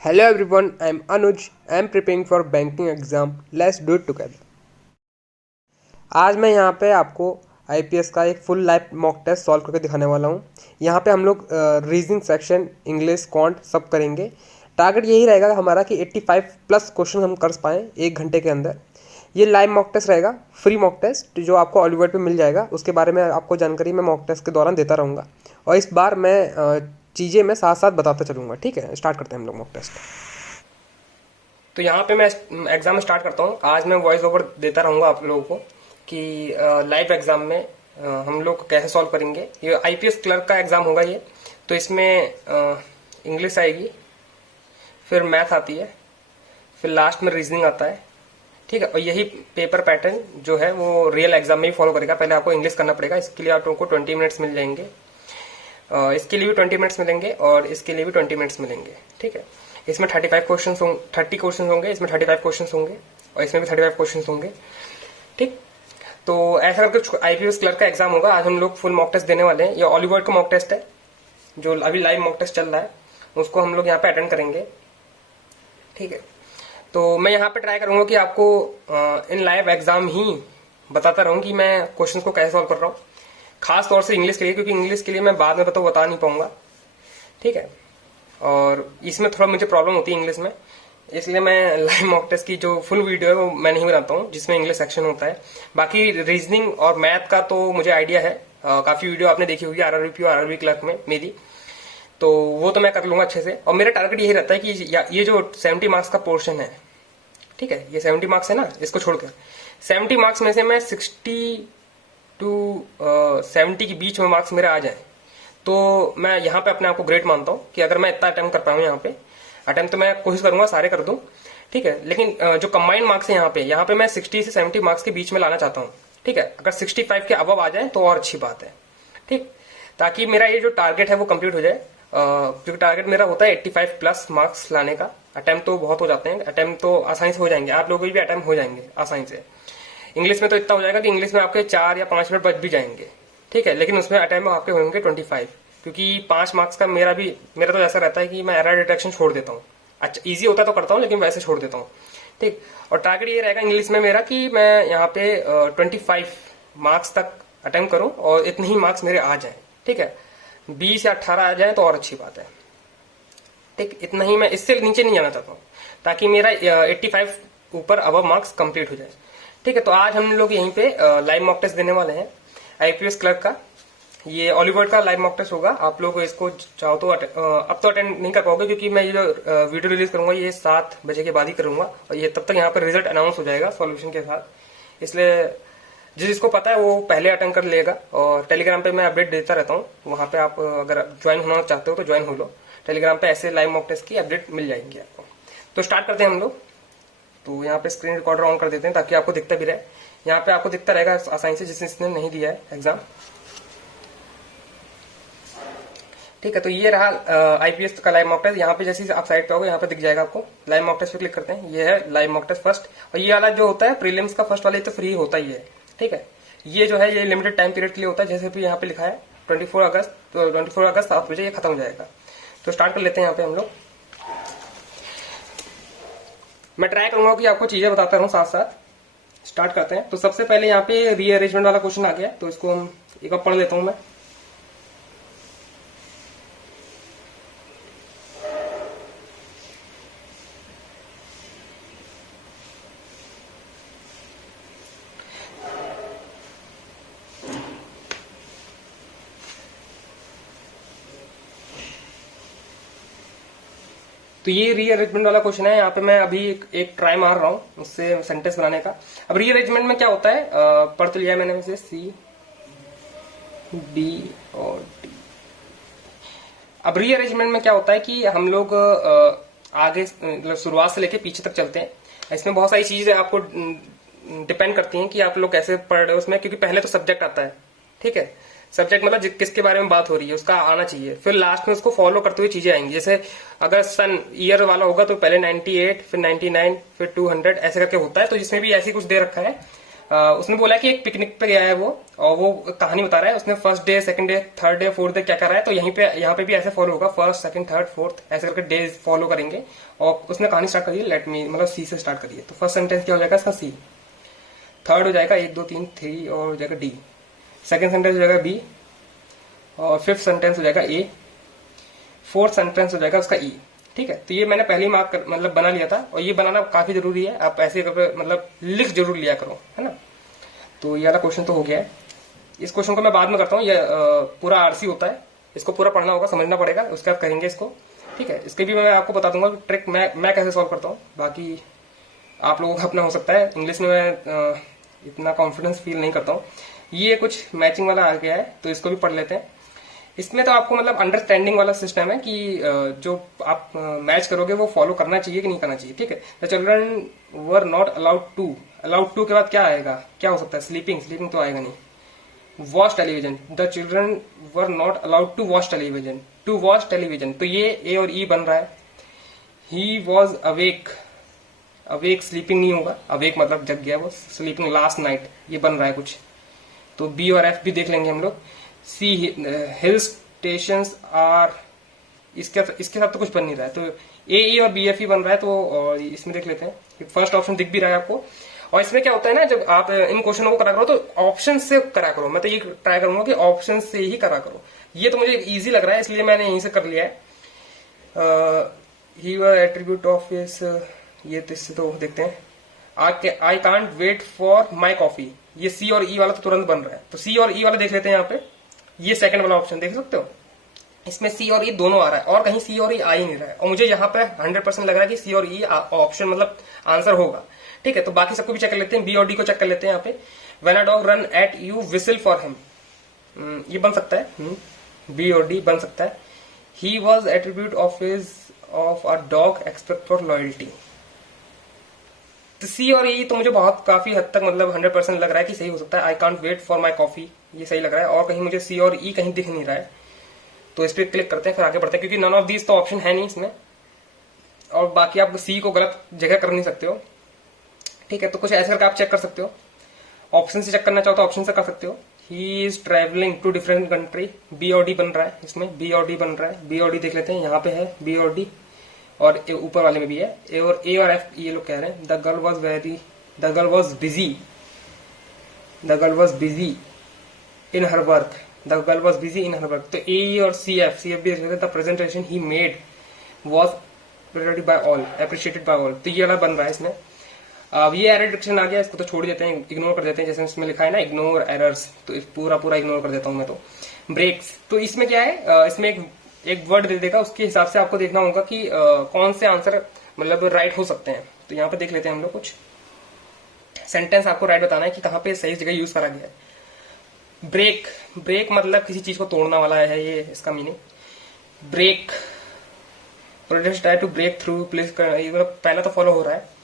Hello everyone, I'm Anuj. I'm preparing for banking exam. Let's do it together. आज मैं यहाँ पे आपको आईपीएस का एक full life mock test solve करके दिखाने वाला हूँ। यहाँ पे हम लोग रीजनिंग सेक्शन, इंग्लिश, क्वांट सब करेंगे। टारगेट यही रहेगा हमारा कि 85 प्लस क्वेश्चन हम कर पाएँ 1 घंटे के अंदर। ये लाइव मॉक टेस्ट रहेगा, फ्री मॉक टेस्ट जो आपको ऑलिवर पे मिल जाएगा। उसके बारे में आपको जानकारी मैं मॉक टेस्ट के दौरान देता रहूँगा और इस बार मैं चीज़ें मैं साथ साथ बताता चलूँगा। ठीक है, स्टार्ट करते हैं हम लोग मॉक टेस्ट। तो यहाँ पे मैं एग्जाम स्टार्ट करता हूँ। आज मैं वॉइस ओवर देता रहूँगा आप लोगों को कि लाइव एग्जाम में हम लोग कैसे सॉल्व करेंगे। ये आईपीएस क्लर्क का एग्जाम होगा ये। तो इसमें इंग्लिश आएगी, फिर मैथ आती है, फिर लास्ट में रीजनिंग आता है। ठीक है, और यही पेपर पैटर्न जो है वो रियल एग्जाम में ही फॉलो करेगा। पहले आपको इंग्लिश करना पड़ेगा, इसके लिए आप लोगों को 20 मिनट्स मिल जाएंगे। इसके लिए भी 20 मिनट्स मिलेंगे और इसके लिए भी 20 मिनट्स मिलेंगे। ठीक है, इसमें 30 क्वेश्चन होंगे, इसमें 35 क्वेश्चन होंगे और इसमें भी 35 क्वेश्चन होंगे। ठीक, तो ऐसा करके आईपीएस क्लर्क का एग्जाम होगा। आज हम लोग फुल मॉक टेस्ट देने वाले हैं। ये ऑलिवर का मॉक टेस्ट है जो अभी लाइव मॉक टेस्ट चल रहा है, उसको हम लोग यहाँ पे अटेंड करेंगे। ठीक है, तो मैं यहाँ पे ट्राई करूंगा कि आपको इन लाइव एग्जाम ही बताता रहूं कि मैं क्वेश्चंस को कैसे सॉल्व कर रहा हूँ, खास तौर से इंग्लिश के लिए, क्योंकि इंग्लिश के लिए मैं बाद में बता नहीं पाऊंगा। ठीक है, और इसमें थोड़ा मुझे प्रॉब्लम होती है इंग्लिश में, इसलिए मैं लाइव मॉक टेस्ट की जो फुल वीडियो है वो मैं नहीं बनाता हूँ जिसमें इंग्लिश सेक्शन होता है। बाकी रीजनिंग और मैथ का तो मुझे आइडिया है। काफी वीडियो आपने देखी होगी आरआरबी और आरआरबी क्लर्क में मेरी, तो वो तो मैं कर लूंगा अच्छे से। और मेरा टारगेट यही रहता है कि ये जो 70 मार्क्स का पोर्शन है, ठीक है, ये 70 मार्क्स है ना, इसको छोड़कर 70 मार्क्स में से मैं 60 टू 70 के बीच में मार्क्स मेरे आ जाए तो मैं यहाँ पे अपने आप को ग्रेट मानता हूँ कि अगर मैं इतना अटेम्प्ट कर पाऊँ। यहाँ पे अटेम्प्ट तो मैं कोशिश करूंगा सारे कर दूं। ठीक है, लेकिन जो कंबाइंड मार्क्स है यहाँ पे मैं 60 से 70 मार्क्स के बीच में लाना चाहता हूँ। ठीक है, अगर 65 के अबव आ जाए तो और अच्छी बात है। ठीक, ताकि मेरा ये जो टारगेट है वो कंप्लीट हो जाए, क्योंकि टारगेट मेरा होता है 85 प्लस मार्क्स लाने का। अटेम्प्ट तो बहुत हो जाते हैं, अटेम्प्ट तो आसानी से हो जाएंगे, आप लोगों के भी अटेम्प्ट हो जाएंगे आसानी से। इंग्लिश में तो इतना हो जाएगा कि इंग्लिश में आपके 4 या 5 मिनट बच भी जाएंगे। ठीक है, लेकिन उसमें अटेम्प्ट आपके होंगे 25, क्योंकि 5 मार्क्स का मेरा तो ऐसा रहता है कि मैं एरर डिटेक्शन छोड़ देता हूँ। अच्छा, इजी होता तो करता हूँ, लेकिन वैसे छोड़ देता हूँ। ठीक, और टारगेट ये रहेगा इंग्लिश में मेरा कि मैं यहाँ पे 25 मार्क्स तक अटेम्प्ट करूँ और इतने ही मार्क्स मेरे आ जाएं। ठीक है, 20 या 18 आ जाए तो और अच्छी बात है। ठीक, इतना ही, मैं इससे नीचे नहीं जाना चाहता हूँ, ताकि मेरा 85 ऊपर अब मार्क्स कंप्लीट हो जाए। ठीक है, तो आज हम लोग यहीं पे लाइव मॉक टेस्ट देने वाले हैं आईपीएस क्लर्क का। ये ऑलिवर का लाइव मॉक टेस्ट होगा। आप लोग इसको चाहो तो अब तो अटेंड नहीं कर पाओगे, क्योंकि मैं ये जो वीडियो रिलीज करूंगा ये 7 बजे के बाद ही करूंगा और ये तब तक यहाँ पर रिजल्ट अनाउंस हो जाएगा सॉल्यूशन के साथ। इसलिए जिसको पता है वो पहले अटेंड कर लेगा। और टेलीग्राम पे मैं अपडेट देता रहता हूँ, वहां पे आप अगर ज्वाइन होना चाहते हो तो ज्वाइन हो लो। टेलीग्राम पे ऐसे लाइव मॉक टेस्ट की अपडेट मिल जाएंगी आपको। तो स्टार्ट करते हैं हम लोग। तो यहाँ पे स्क्रीन रिकॉर्डर ऑन कर देते हैं ताकि आपको दिखता भी रहे। यहाँ पे आपको दिखता रहेगा आसानी से जिसने नहीं दिया है एग्जाम। ठीक है, तो ये रहा आईपीएस का लाइव मॉक टेस्ट। यहाँ पे जैसे आप साइड पे आओगे यहाँ पे दिख जाएगा आपको। लाइव मॉक टेस्ट पे क्लिक करते हैं, ये है लाइव मॉक टेस्ट फर्स्ट। और ये वाला जो होता है प्रीलिम्स का फर्स्ट वाला, ये तो फ्री होता ही है। ठीक है, ये जो है ये लिमिटेड टाइम पीरियड के लिए होता है, जैसे भी यहाँ पे लिखा है 24 अगस्त। तो 24 अगस्त 7 बजे ये खत्म हो जाएगा। तो स्टार्ट कर लेते हैं यहाँ पे हम लोग। मैं ट्राई करूंगा कि आपको चीजें बताता रहूं साथ साथ। स्टार्ट करते हैं। तो सबसे पहले यहाँ पे रीअरेंजमेंट वाला क्वेश्चन आ गया, तो इसको हम एक बार पढ़ लेता हूं मैं। तो ये रीअरेंजमेंट वाला क्वेश्चन है। यहाँ पे मैं अभी एक ट्राई मार रहा हूँ उससे सेंटेंस बनाने का। अब रीअरेंजमेंट में क्या होता है, पढ़ तो लिया है मैंने वैसे, सी डी और डी। अब रीअरेंजमेंट में क्या होता है कि हम लोग आगे मतलब शुरुआत से लेके पीछे तक चलते हैं। इसमें बहुत सारी चीजें आपको डिपेंड करती हैं कि आप लोग कैसे पढ़ रहे हो उसमें, क्योंकि पहले तो सब्जेक्ट आता है। ठीक है, सब्जेक्ट मतलब किसके बारे में बात हो रही है उसका आना चाहिए, फिर लास्ट में उसको फॉलो करते हुए चीजें आएंगी। जैसे अगर सन ईयर वाला होगा तो पहले 98, फिर 99, फिर 200 ऐसे करके होता है। तो जिसमें भी ऐसी कुछ दे रखा है उसने बोला कि एक पिकनिक पे गया है वो, और वो कहानी बता रहा है। उसने first day, second day, third day, fourth day क्या कर रहा है, तो यहाँ पे भी ऐसे फॉलो होगा, फर्स्ट, सेकंड, थर्ड, फोर्थ, ऐसे करके डेज फॉलो करेंगे। और उसने कहानी स्टार्ट करी है, लेट मी, मतलब सी से स्टार्ट करिए। तो फर्स्ट सेंटेंस क्या हो जाएगा इसका, सी। थर्ड हो जाएगा 1 2 3 3 और हो जाएगा डी। सेकंड सेंटेंस हो जाएगा बी, और फिफ्थ सेंटेंस हो जाएगा ए, फोर्थ सेंटेंस हो जाएगा उसका ई। ठीक है, तो ये मैंने पहले ही मतलब बना लिया था, और ये बनाना काफी जरूरी है। आप ऐसे मतलब लिख जरूर लिया करो, है ना। तो ये वाला क्वेश्चन तो हो गया है। इस क्वेश्चन को मैं बाद में करता हूँ। ये पूरा आरसी होता है, इसको पूरा पढ़ना होगा, समझना पड़ेगा, उसके बाद करेंगे इसको। ठीक है, इसके भी मैं आपको बता दूंगा ट्रिक मैं कैसे सॉल्व करता हूँ। बाकी आप लोगों का अपना हो सकता है। इंग्लिश में मैं इतना कॉन्फिडेंस फील नहीं करता हूँ। ये कुछ मैचिंग वाला आ गया है, तो इसको भी पढ़ लेते हैं। इसमें तो आपको मतलब अंडरस्टैंडिंग वाला सिस्टम है कि जो आप मैच करोगे वो फॉलो करना चाहिए कि नहीं करना चाहिए। ठीक है, the children were not allowed to के बाद क्या आएगा, क्या हो सकता है, स्लीपिंग तो आएगा नहीं। Watch television, the children were not allowed to watch television, तो ये ए और ई बन रहा है। ही वॉज अवेक स्लीपिंग नहीं होगा, अवेक मतलब जग गया वो, स्लीपिंग लास्ट नाइट, ये बन रहा है कुछ। तो बी और एफ भी देख लेंगे हम लोग। सी हिल स्टेशन आर, इसके साथ तो कुछ बन नहीं रहा है, तो ए ई और बी एफ ही बन रहा है। तो और इसमें देख लेते हैं, फर्स्ट ऑप्शन दिख भी रहा है आपको। और इसमें क्या होता है ना, जब आप इन क्वेश्चनों को करा करो तो ऑप्शन से करा करो। मैं तो ये ट्राई करूंगा कि ऑप्शन से ही करा करो। ये तो मुझे इजी लग रहा है, इसलिए मैंने यहीं से कर लिया है। He were attribute of his, ये तो इससे तो देखते हैं। I can't wait for my coffee, ये सी और ई वाला तो तुरंत बन रहा है, तो सी और ई वाला देख लेते हैं यहाँ पे। ये सेकंड वाला ऑप्शन देख सकते हो, इसमें सी और ई दोनों आ रहा है, और कहीं सी और ई आ ही नहीं रहा है। और मुझे यहाँ पे 100% लग रहा है कि सी और ई ऑप्शन मतलब आंसर होगा। ठीक है, तो बाकी सबको भी चेक कर लेते हैं, बी और डी को चेक कर लेते हैं यहाँ पे। When a dog run at you whistle for him, ये बन सकता है, बी और डी बन सकता है। He was attribute of a dog expect for loyalty, तो सी और ई तो मुझे बहुत काफी हद तक मतलब 100% लग रहा है कि सही हो सकता है। I can't wait for my coffee, ये सही लग रहा है, और कहीं मुझे सी और ई कहीं दिख नहीं रहा है। तो इस पर क्लिक करते हैं, फिर आगे बढ़ते हैं, क्योंकि नन ऑफ दीज तो ऑप्शन है नहीं इसमें, और बाकी आप सी को गलत जगह कर नहीं सकते हो। ठीक है, तो कुछ ऐसे करके आप चेक कर सकते हो। ऑप्शन से चेक करना चाहो तो ऑप्शन से कर सकते हो। He is travelling to different country, B और डी बन रहा है, इसमें बी और डी बन रहा है। बी और डी देख लेते हैं, यहाँ पे है बी और डी, और ऊपर वाले में भी है ए और एफ। ये लोग कह रहे हैं the girl was busy in her work, तो ए और सी एफ भी the presentation he made was appreciated by all, तो ये वाला बन रहा है इसमें। अब ये एरर डिटेक्शन आ गया, इसको तो छोड़ देते हैं, इग्नोर कर देते हैं, जैसे इसमें लिखा है ना इग्नोर एरर्स, तो पूरा इग्नोर कर देता हूं मैं। तो ब्रेक्स, तो इसमें क्या है, इसमें एक वर्ड दे देगा, उसके हिसाब से आपको देखना होगा कि कौन से आंसर मतलब राइट हो सकते हैं। तो यहाँ पे देख लेते हैं हम लोग, कुछ सेंटेंस आपको राइट बताना है कि कहाँ पे सही जगह यूज करा गया है। ब्रेक मतलब किसी चीज को तोड़ना वाला है, ये इसका मीनिंग। Break, product try to break through place, पहला तो फॉलो हो रहा है।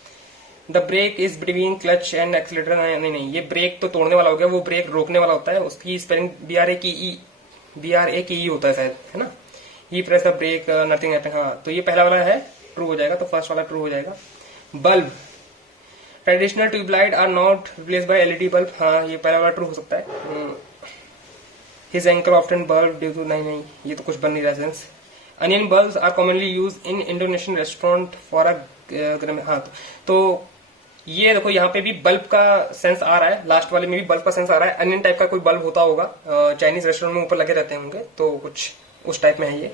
The brake is between clutch and accelerator, नहीं, ये ब्रेक तो तोड़ने वाला हो गया, वो ब्रेक रोकने वाला होता है, उसकी स्पेलिंग BRA की ई होता है शायद, है ना। He press the brake, nothing happened, हाँ, तो ये पहला वाला है, ट्रू हो जाएगा, तो फर्स्ट वाला ट्रू हो जाएगा। Bulb, traditional tubelight are not replace by LED bulb, हाँ, ये पहला वाला ट्रू हो सकता है। His anchor often bulb due to, नहीं, ये तो कुछ बन नहीं रहा sense. Onion bulbs are commonly use in Indonesian restaurant for a, हाँ, तो ये देखो यहाँ पे भी बल्ब का सेंस आ रहा है, लास्ट वाले में भी बल्ब का सेंस आ रहा है। अनियन टाइप का कोई बल्ब होता होगा, चाइनीज रेस्टोरेंट में ऊपर लगे रहते होंगे, तो कुछ उस टाइप में है ये।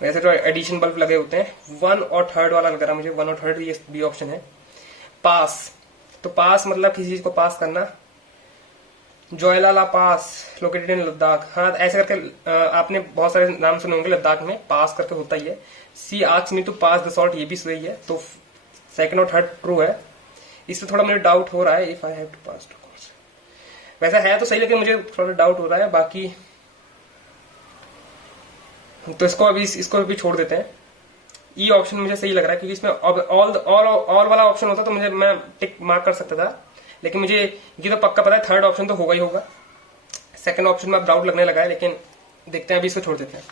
वैसे तो एडिशन बल्ब लगे होते हैं। 1 और 3 वाला लग रहा है मुझे, 1 और 3, ये बी ऑप्शन है। पास, तो पास मतलब किसी चीज को पास करना। जोयलाला पास लोकेटेड इन लद्दाख, हाँ, ऐसे करके आपने बहुत सारे नाम सुने होंगे लद्दाख में, पास करके होता ही है। She asks me to pass the salt, ये भी सही है, तो सेकंड और थर्ड ट्रू है। इससे थोड़ा मुझे डाउट हो रहा है, if I have to pass two course, वैसा है तो सही, लेकिन मुझे थोड़ा डाउट हो रहा है। बाकी तो इसको अभी छोड़ देते हैं। ई ऑप्शन मुझे सही लग रहा है, क्योंकि इसमें ऑल वाला ऑप्शन होता तो मैं टिक मार्क कर सकता था, लेकिन मुझे ये तो पक्का पता है थर्ड ऑप्शन तो होगा ही होगा। सेकंड ऑप्शन में अब डाउट लगने लगा है, लेकिन देखते हैं, अभी इसको छोड़ देते हैं।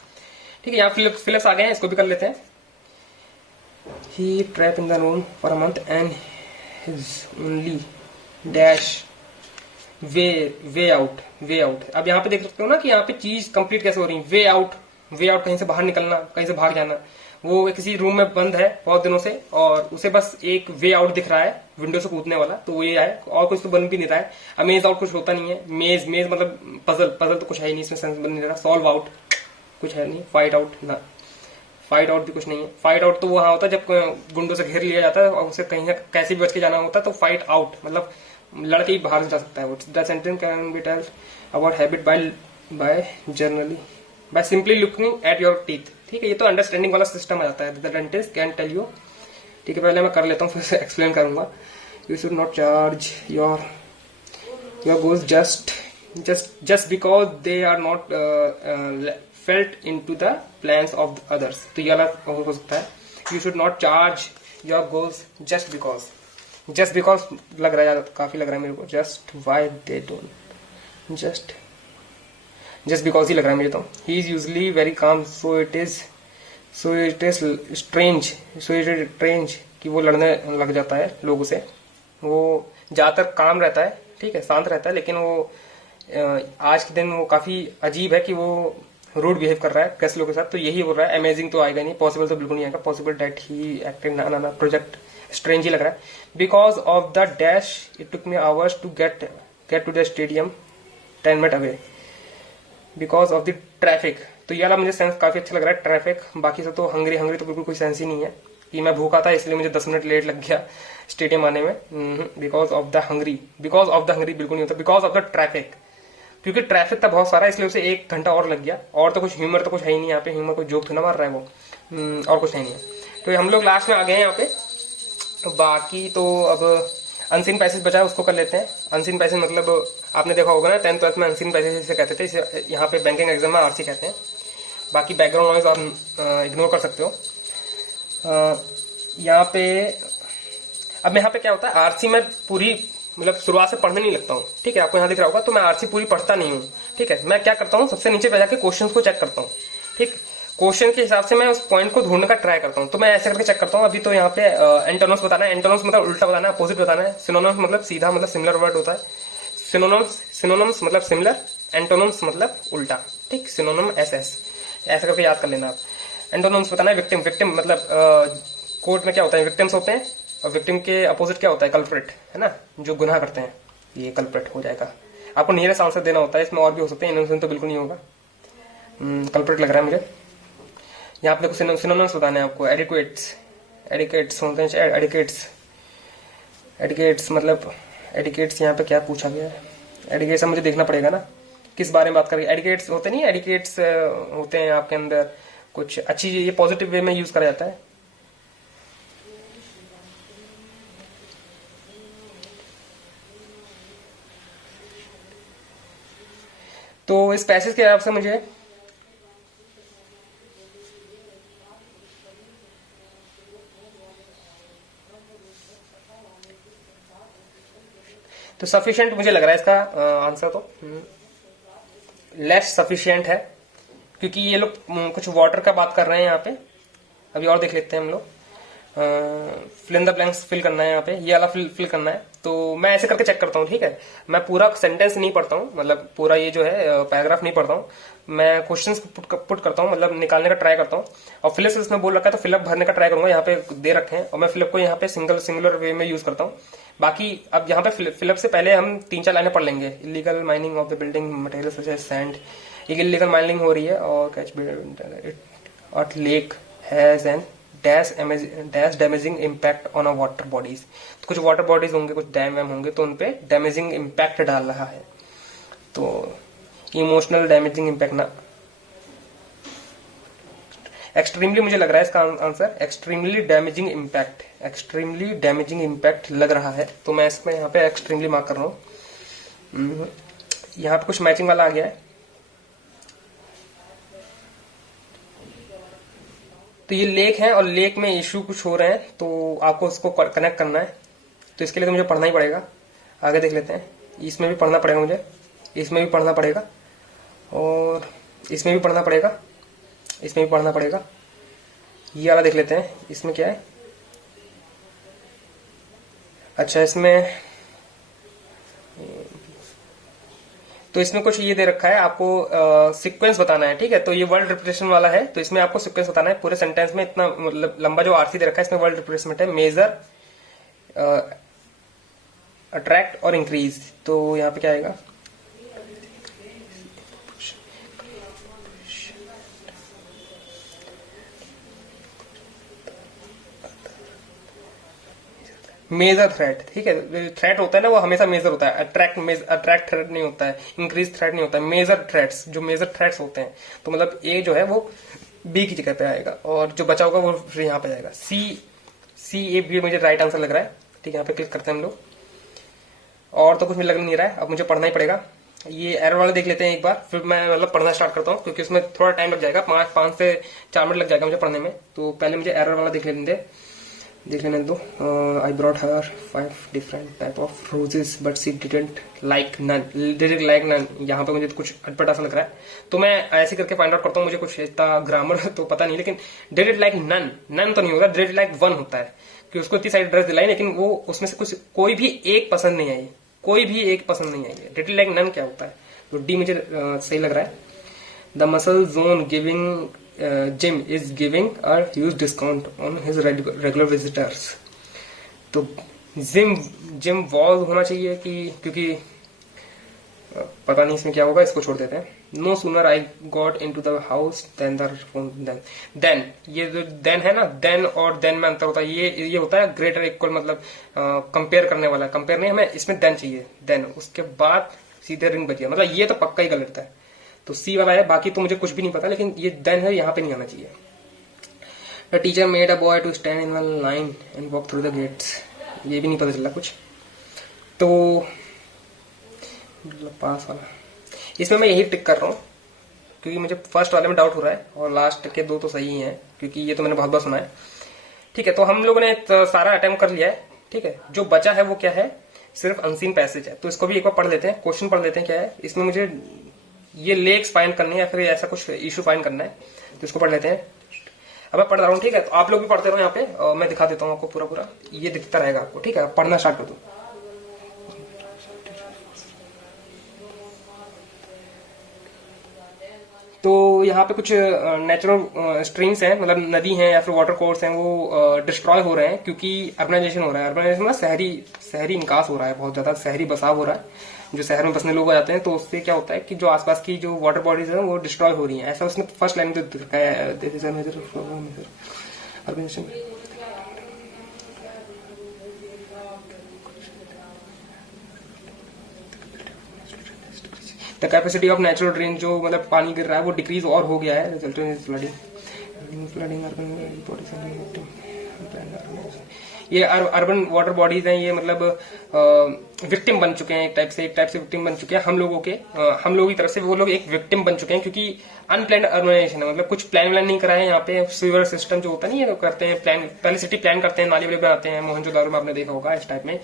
ठीक है, यहाँ फिलिप्स आ गए हैं, इसको भी कर लेते हैं। He trapped in the room for a month and his only dash way way out. अब यहाँ पे देख सकते हो ना कि यहाँ पे चीज कंप्लीट कैसे हो रही है। वे आउट कहीं से बाहर निकलना, कहीं से भाग जाना। वो किसी रूम में बंद है बहुत दिनों से और उसे बस एक वे आउट दिख रहा है विंडो से कूदने वाला, तो वो ये है और कुछ तो बन भी नहीं रहा है। अमेज आउट कुछ होता नहीं है। मेज मेज मतलब पजल तो कुछ है ही नहीं, इसमें सेंस बन नहीं रहा। सॉल्व आउट कुछ है नहीं। फाइट आउट ना, फाइट आउट भी कुछ नहीं है। फाइट आउट तो वहां होता है जब गुंडों से घेर लिया जाता है और उसे कहीं कैसे भी बच के जाना होता है, तो फाइट आउट मतलब लड़के ही बाहर जा सकता है वो। The sentence can be tell about habit by generally by simply looking at your teeth. ठीक है, ये तो अंडरस्टैंडिंग वाला सिस्टम आ जाता है। The dentist can tell you. ठीक है, पहले मैं कर लेता हूँ फिर से एक्सप्लेन करूंगा। You should not charge your goals just because they are not felt in to the plans of others. तो ये अलग हो सकता है। You should not charge your goals just because लग रहा है, काफी लग रहा है मेरे को। Just why they don't just because ही लग रहा है मुझे तो। He is usually very calm so it is strange कि वो लड़ने लग जाता है लोगों से। वो ज्यादातर काम रहता है, ठीक है, शांत रहता है, लेकिन वो आज के दिन वो काफी अजीब है कि वो रूड बिहेव कर रहा है कैसे लोगों के साथ। तो यही बोल रहा है। अमेजिंग तो आएगा नहीं, पॉसिबल तो बिल्कुल नहीं आएगा। पॉसिबल डेट ही एक्टेड ना प्रोजेक्ट स्ट्रेंज ही लग रहा है। Because of the dash it took me hours to get to the stadium 10 minute away because of the traffic. तो ये वाला मुझे सेंस काफी अच्छा लग रहा है, ट्रैफिक। बाकी सब तो हंगरी तो बिल्कुल कोई सेंस ही नहीं है कि मैं भूखा था इसलिए मुझे 10 मिनट लेट लग गया स्टेडियम आने में। बिकॉज ऑफ द हंगरी बिल्कुल नहीं होता। बिकॉज ऑफ द ट्रैफिक, क्योंकि ट्रैफिक था बहुत सारा इसलिए उसे 1 घंटा और लग गया। और तो कुछ ह्यूमर तो कुछ है ही नहीं यहाँ पे। ह्यूमर कोई जोक तो ना मार रहा है वो, और कुछ है नहीं है। तो हम लोग लास्ट में आ गए हैं यहाँ पे। तो बाकी तो अब अनसीन पैसेज बचा है, उसको कर लेते हैं। अनसीन पैसेज मतलब आपने देखा होगा ना 10th 12th में अनसीन पैसेज इसे कहते थे, इसे यहाँ पे बैंकिंग एग्जाम में आरसी कहते हैं। बाकी बैकग्राउंड नॉइज और इग्नोर कर सकते हो। यहाँ पे अब यहाँ पे क्या होता है, आरसी में पूरी मतलब शुरुआत से पढ़ने नहीं लगता हूँ। ठीक है, आपको यहाँ दिख रहा होगा। तो मैं आरसी पूरी पढ़ता नहीं हूँ। ठीक है, मैं क्या करता हूँ, सबसे नीचे पे जाके क्वेश्चन को चेक करता हूँ। ठीक, क्वेश्चन के हिसाब से मैं उस पॉइंट को ढूंढने का ट्राई करता हूँ। तो मैं ऐसे करके चेक करता हूँ। अभी तो यहाँ पे एंटोनिम्स बताना है। एंटोनिम्स मतलब उल्टा बताना है, अपोजिट बताना है। सिनोनिम्स मतलब सीधा मतलब सिमिलर वर्ड होता है। सिनोनिम्स मतलब सिमिलर, एंटोनिम्स मतलब उल्टा। ठीक, सिनोनिम एस ऐसा करके याद कर लेना आप। एंटोनिम्स बताना है। विक्टिम मतलब कोर्ट में क्या होता है, विक्टिम्स होते हैं और विक्टिम के अपोजिट क्या होता है, कल्प्रिट, है ना, जो गुनाह करते हैं, ये कल्प्रिट हो जाएगा। आपको नियरेस्ट आंसर देना होता है। इसमें और भी हो सकते हैं, इनोसेंट तो बिल्कुल नहीं होगा। कल्प्रिट लग रहा है मुझे। यहाँ पे देखो सिनोनिम्स बताने हैं आपको। एडिकेट्स होते हैं। एडिकेट्स मतलब एडिकेट्स यहाँ पे क्या पूछा गया है। एडिकेट्स मुझे देखना पड़ेगा ना किस बारे में बात करेंगे। एडिकेट्स होते नहीं, एडिकेट्स होते हैं आपके अंदर कुछ अच्छी, ये पॉजिटिव वे में यूज करा जाता है। तो इस पैसेज के हिसाब से मुझे तो सफिशिएंट मुझे लग रहा है इसका आंसर तो लेस सफिशिएंट है, क्योंकि ये लोग कुछ वाटर का बात कर रहे हैं यहाँ पे। अभी और देख लेते हैं हम लोग। Fill in the blanks fill करना है यहाँ पे, ये वाला फिल करना है। तो मैं ऐसे करके चेक करता हूँ। ठीक है, मैं पूरा सेंटेंस नहीं पढ़ता हूँ, मतलब पूरा ये जो है पैराग्राफ नहीं पढ़ता हूँ। मैं क्वेश्चंस पुट करता हूँ, मतलब निकालने का ट्राई करता हूँ। और फिलअप इसमें बोल रखा है तो फिलअप भरने का ट्राई करूंगा। यहाँ पे दे रखे हैं और मैं फिलअप को यहाँ पे सिंगुलर वे में यूज करता हूँ। बाकी अब यहाँ पे फिलअप से पहले हम 3-4 लाइनें पढ़ लेंगे। Illegal mining of the building material such as sand, illegal mining हो रही है और catch it lake has an dash damaging impact on a water bodies. तो कुछ वाटर बॉडीज होंगे, कुछ डैम वैम होंगे, तो उनपे डैमेजिंग इम्पैक्ट डाल रहा है। तो इमोशनल डैमेजिंग इम्पैक्ट ना, एक्सट्रीमली मुझे लग रहा है इसका आंसर। एक्सट्रीमली डैमेजिंग इम्पैक्ट लग रहा है। तो मैं इसमें यहाँ पे एक्सट्रीमली मार्क कर रहा हूँ। यहाँ पे कुछ मैचिंग वाला आ गया है। तो ये लेक है और लेक में इश्यू कुछ हो रहे हैं, तो आपको उसको कनेक्ट करना है। तो इसके लिए तो मुझे पढ़ना ही पड़ेगा। आगे देख लेते हैं। इसमें भी पढ़ना पड़ेगा मुझे, इसमें भी पढ़ना पड़ेगा और इसमें भी पढ़ना पड़ेगा, इसमें भी पढ़ना पड़ेगा। ये वाला देख लेते हैं, इसमें क्या है। अच्छा, इसमें तो इसमें कुछ ये दे रखा है आपको, सीक्वेंस बताना है, ठीक है। तो ये वर्ड रिप्रेजेंटेशन वाला है, तो इसमें आपको सीक्वेंस बताना है पूरे सेंटेंस में। इतना मतलब लंबा जो आरसी दे रखा है इसमें वर्ड रिप्रेजेंटेशन है, मेजर, अट्रैक्ट और इंक्रीज। तो यहाँ पे क्या आएगा, मेजर थ्रेट, ठीक है। थ्रेट होता है ना वो हमेशा मेजर होता है, अट्रैक्ट थ्रेट नहीं होता है, इंक्रीज थ्रेट नहीं होता है। मेजर थ्रेट्स, जो मेजर थ्रेट्स होते हैं, तो मतलब ए जो है वो बी की जगह पे आएगा और जो बचा होगा वो फिर यहाँ पे जाएगा। सी ए बी मुझे राइट आंसर लग रहा है, ठीक है। यहाँ पे क्लिक करते हैं हम लोग, और तो कुछ भी लग नहीं रहा है, अब मुझे पढ़ना ही पड़ेगा। ये एरर वाला देख लेते हैं एक बार, फिर मैं मतलब पढ़ना स्टार्ट करता हूँ, क्योंकि उसमें थोड़ा टाइम लग जाएगा, 5 से 4 मिनट लग जाएगा मुझे पढ़ने में। तो पहले मुझे एरर वाला देख लेने दो। I brought her 5 different type of roses but she didn't like none. यहाँ पे मुझे कुछ अटपटा ऐसा लग रहा है, तो मैं ऐसे करके फाइंड आउट करता हूँ। मुझे कुछ इतना ग्रामर तो पता नहीं, लेकिन डिड इट लाइक नन तो नहीं होगा, डिड इट लाइक वन होता है कि उसको इतनी सारी ड्रेस दिलाई, लेकिन वो उसमें से कुछ कोई भी एक पसंद नहीं आई, कोई भी एक पसंद नहीं आई। डिड इट लाइक नन क्या होता है, तो डी मुझे सही लग रहा है। The muscle zone giving gym is giving a huge discount on his regular visitors. तो जिम वॉल होना चाहिए कि, क्योंकि पता नहीं इसमें क्या होगा, इसको छोड़ देते हैं। No sooner I got in to the house then the phone then ये जो देन है ना, देन और देन में अंतर होता है। ये होता है ग्रेटर इक्वल, मतलब कंपेयर करने वाला। कंपेयर नहीं, हमें इसमें देन चाहिए, देन उसके बाद सीधे रिंग बचिए, मतलब ये तो पक्का ही गलत है। तो सी वाला है, बाकी तो मुझे कुछ भी नहीं पता, लेकिन ये देन है, यहाँ पे नहीं आना चाहिए। The teacher made a boy to stand in one line and walk through the gates. ये भी नहीं पता चला कुछ। तो पास वाला, इसमें मैं यही टिक कर रहा हूँ, क्योंकि मुझे फर्स्ट वाले में डाउट हो रहा है, और लास्ट के 2 तो सही हैं, क्योंकि ये तो मैंने बहुत बार सुना है। ठीक है, तो हम लोगों ने सारा अटेम्प्ट कर लिया है, ठीक है। जो बचा है वो क्या है, सिर्फ अनसीन पैसेज है। तो इसको भी एक बार पढ़ लेते हैं, क्वेश्चन पढ़ लेते हैं क्या है इसमें। मुझे ये लेक्स फाइंड करनी है या फिर ऐसा कुछ इशू फाइंड करना है, तो इसको पढ़ लेते हैं। अब मैं पढ़ रहा हूँ, ठीक है। तो आप लोग भी पढ़ते रहो यहाँ पे, और मैं दिखा देता हूँ आपको पूरा ये दिखता रहेगा आपको, ठीक है। पढ़ना स्टार्ट कर दो। तो यहाँ पे कुछ नेचुरल स्ट्रीम्स हैं, मतलब नदी हैं या फिर वाटर कोर्स हैं, वो डिस्ट्रॉय हो रहे हैं क्योंकि अर्बनाइजेशन हो रहा है। अर्बनाइजेशन में शहरी निकास हो रहा है, बहुत ज्यादा शहरी बसाव हो रहा है। जो शहर में बसने लोग आ जाते हैं, तो उससे क्या होता है कि जो आसपास की जो वाटर बॉडीज हैं वो डिस्ट्रॉय हो रही हैं। ऐसा उसने फर्स्ट लाइन में दिखाया है। The capacity of natural drain, जो मतलब पानी गिर रहा है वो डिक्रीज और हो गया है, रिजल्टिंग इन फ्लडिंग ये अर्बन वाटर बॉडीज हैं, ये मतलब विक्टिम बन चुके हैं, एक टाइप से विक्टिम बन चुके हैं हम लोगों के, हम लोगों की तरफ से वो लोग एक विक्टिम बन चुके हैं, क्योंकि अनप्लान्ड अर्बनाइजेशन है। मतलब कुछ प्लान नहीं करा है यहाँ पे। सीवर सिस्टम जो होता नहीं है, तो करते हैं प्लान, पहले सिटी प्लान करते हैं, नाली वाली बनाते हैं, मोहनजोदारो में आपने देखा होगा इस टाइप में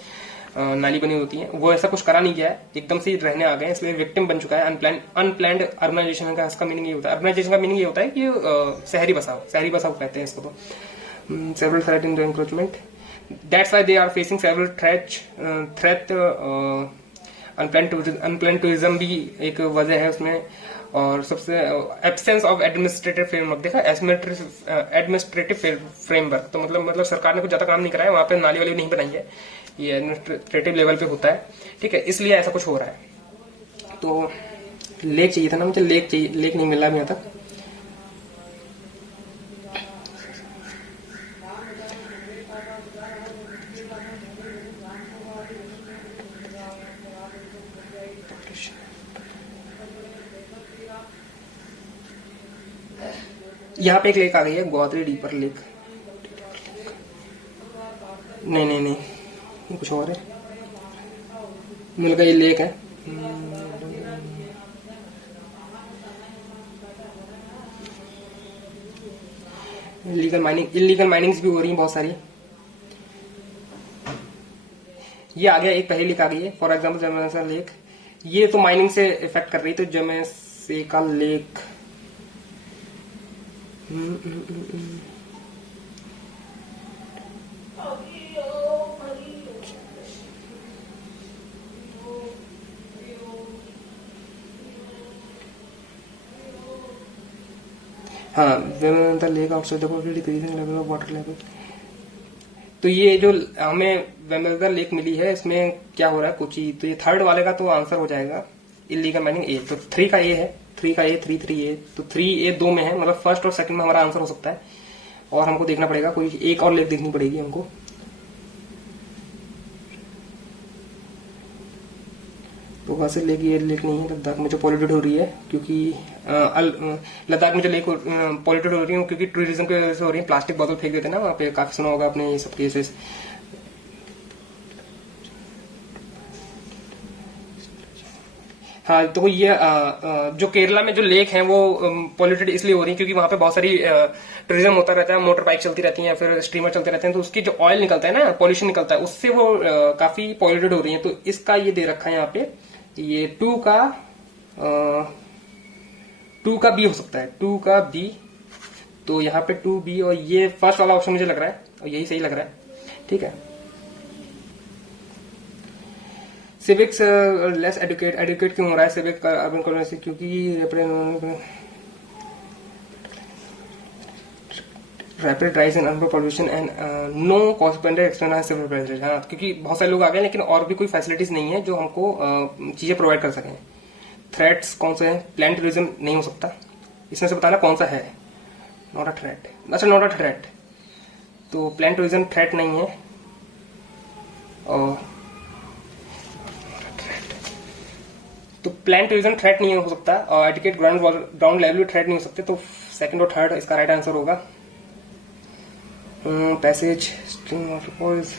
नाली बनी होती है, वो ऐसा कुछ करा नहीं गया है, एकदम से रहने आ गए, इसलिए विक्टिम बन चुका है। अनप्लान्ड अर्बनाइजेशन का इसका मीनिंग ये होता है, अर्बनाइजेशन का मीनिंग ये होता है कि शहरी बसाव कहते हैं इसको। तो several threat in the encroachment, that's why they are facing several threat. Unplanned tourism भी एक वजह है उसमें, और सबसे एब्सेंस ऑफ एडमिनिस्ट्रेटिव फ्रेमवर्क देखा, एडमिनिस्ट्रेटिव फ्रेमवर्क, तो मतलब सरकार ने कुछ ज्यादा काम नहीं कराया वहां पे, नाली वाली नहीं बनाई है, ये एडमिनिस्ट्रेटिव लेवल पे होता है, ठीक है, इसलिए ऐसा कुछ हो रहा है। तो लेक चाहिए था ना मुझे, लेक नहीं मिला अभी तक। यहाँ पे एक लेक आ गई है, गोदावरी डीपर लेक। नहीं, ये कुछ और है, मिल गई लेक है। इलीगल माइनिंग्स भी हो रही हैं बहुत सारी। ये आ गया, एक पहली लेक आ गई है, फॉर एग्जाम्पल जमेसा लेक, ये तो माइनिंग से इफेक्ट कर रही, तो जमेसा लेक हाँ, व्हेन द लेक आउटसाइड देखो decreasing level of water level. तो ये जो हमें व्हेन द लेक मिली है इसमें क्या हो रहा है कुछ ही, तो ये थर्ड वाले का तो आंसर हो जाएगा इलीगल माइनिंग ए। तो 3 का ए है, 3 का ए, 3 ए, तो 3 ए 2 में है, मतलब फर्स्ट और सेकंड में हमारा आंसर हो सकता है। और हमको देखना पड़ेगा, कोई एक और लेक देखनी पड़ेगी हमको। तो वहां से लेक, ये लेक नहीं है, लद्दाख में जो पॉल्यूटेड हो रही है, क्योंकि लद्दाख में जो लेक पॉल्यूटेड हो रही है क्योंकि टूरिज्म की वजह से हो रही है। प्लास्टिक बोतल फेंक देते हैं ना वहाँ पे, काफी सुना होगा आपने ये सब केसेस। हाँ, तो ये जो केरला में जो लेक है वो पॉल्यूटेड इसलिए हो रही है क्योंकि वहां पे बहुत सारी टूरिज्म होता रहता है, मोटर बाइक चलती रहती है, फिर स्टीमर चलते रहते हैं, तो उसकी जो ऑयल निकलता है ना, पॉल्यूशन निकलता है, उससे वो काफी पॉल्यूटेड हो रही है। तो इसका ये दे रखा है यहाँ पे, ये 2 का बी हो सकता है, 2 का बी। तो यहाँ पे 2B, और ये फर्स्ट वाला ऑप्शन मुझे लग रहा है और यही सही लग रहा है। ठीक है, सिविक्स लेस एडुकेट क्यों हो रहा है सिविक अर्बन कॉलोनी, क्योंकि rapid rise in urban pollution and no consequent external civil pressure. हाँ, क्योंकि बहुत सारे लोग आ गए लेकिन और भी कोई फैसिलिटीज नहीं है जो हमको चीजें प्रोवाइड कर सकें। थ्रेट्स कौन से हैं? प्लान टूरिज्म नहीं हो सकता, इसमें से बताना कौन सा है। नॉट अ थ्रेट, अच्छा नॉट अ थ्रेट, तो प्लान टूरिज्म थ्रेट नहीं है। और तो प्लान टूरिज्म थ्रेट नहीं हो सकता, और एडिकेट ग्राउंड लेवल भी थ्रेट नहीं हो सकते। तो सेकंड और थर्ड इसका राइट आंसर होगा। पैसेज स्ट्रीम ऑफ कॉज,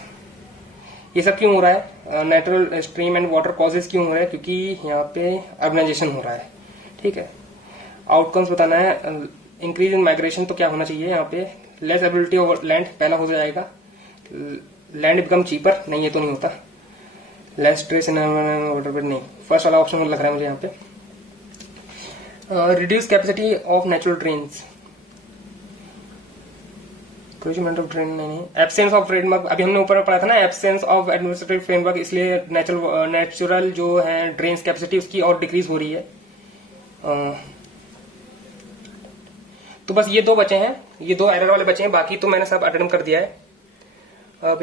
ये सब क्यों हो रहा है? Natural stream and water causes क्यों हो रहा है? क्योंकि यहाँ पे अर्बनाइजेशन हो रहा है। ठीक है, आउटकम्स बताना है। इंक्रीज इन माइग्रेशन, तो क्या होना चाहिए यहाँ पे? लेस एबिलिटी ऑफ लैंड, पहला हो जाएगा। लैंड बिकम चीपर, नहीं ये तो नहीं होता। लेस स्ट्रेस इन वाटर पर, नहीं, फर्स्ट वाला ऑप्शन लग रहा है मुझे यहाँ पे। Reduce capacity of natural drains, of drain नहीं। एब्सेंस ऑफ फ्रेमवर्क, अभी हमने ऊपर पढ़ा था ना, एब्सेंस ऑफ एडमिनिस्ट्रेटिव फ्रेमवर्क, इसलिए नेचुरल जो है ड्रेन्स कैपेसिटी उसकी और डिक्रीज हो रही है। तो बस ये 2 बचे हैं, ये 2 एरर वाले बचे हैं, बाकी तो मैंने सब अटेम्प्ट कर दिया है। अब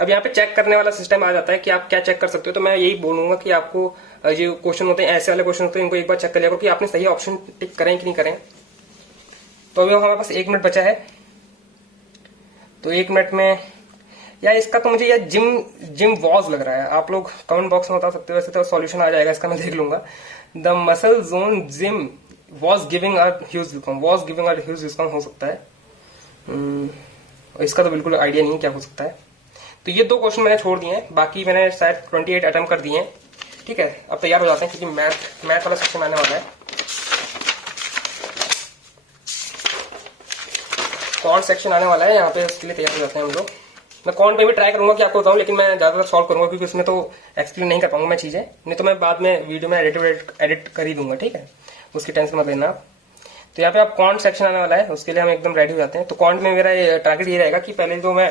यहाँ पे चेक करने वाला सिस्टम आ जाता है कि आप क्या चेक कर सकते हो। तो मैं यही बोलूंगा कि आपको जो क्वेश्चन होते हैं, ऐसे वाले क्वेश्चन होते हैं, इनको एक बार चेक कर लिया करो कि आपने सही ऑप्शन टिक करें कि नहीं करें। तो अभी हमारे पास 1 मिनट बचा है, तो 1 मिनट में यार इसका तो मुझे यार जिम वॉज लग रहा है। आप लोग कमेंट बॉक्स में बता सकते हो, वैसे तो सॉल्यूशन आ जाएगा इसका, मैं देख लूंगा। The muscle zone gym was giving a huge discount हो सकता है। इसका तो बिल्कुल आइडिया नहीं है क्या हो सकता है। तो ये 2 क्वेश्चन मैंने छोड़ दिए हैं, बाकी मैंने शायद 28 अटेम्प्ट कर दिए हैं। ठीक है, अब तैयार हो जाते हैं क्योंकि मैथ वाला सेक्शन आने वाला है। कॉन्ट सेक्शन आने वाला है यहाँ पे, उसके लिए तैयार हो जाते हैं हम लोग। मैं कॉन्ट में भी ट्राई करूंगा कि आपको बताऊं, लेकिन मैं ज्यादातर सॉल्व करूंगा क्योंकि उसमें तो एक्सप्लेन नहीं कर पाऊंगा मैं चीजें, नहीं तो मैं बाद में वीडियो में एडिट कर ही दूंगा। ठीक है, उसकी टेंशन मत लेना आप। तो यहाँ पे आप कॉन्ट सेक्शन आने वाला है, उसके लिए हम एकदम रेडी हो जाते हैं। तो कॉन्ट में मेरा टारगेट ये रहेगा कि पहले जो मैं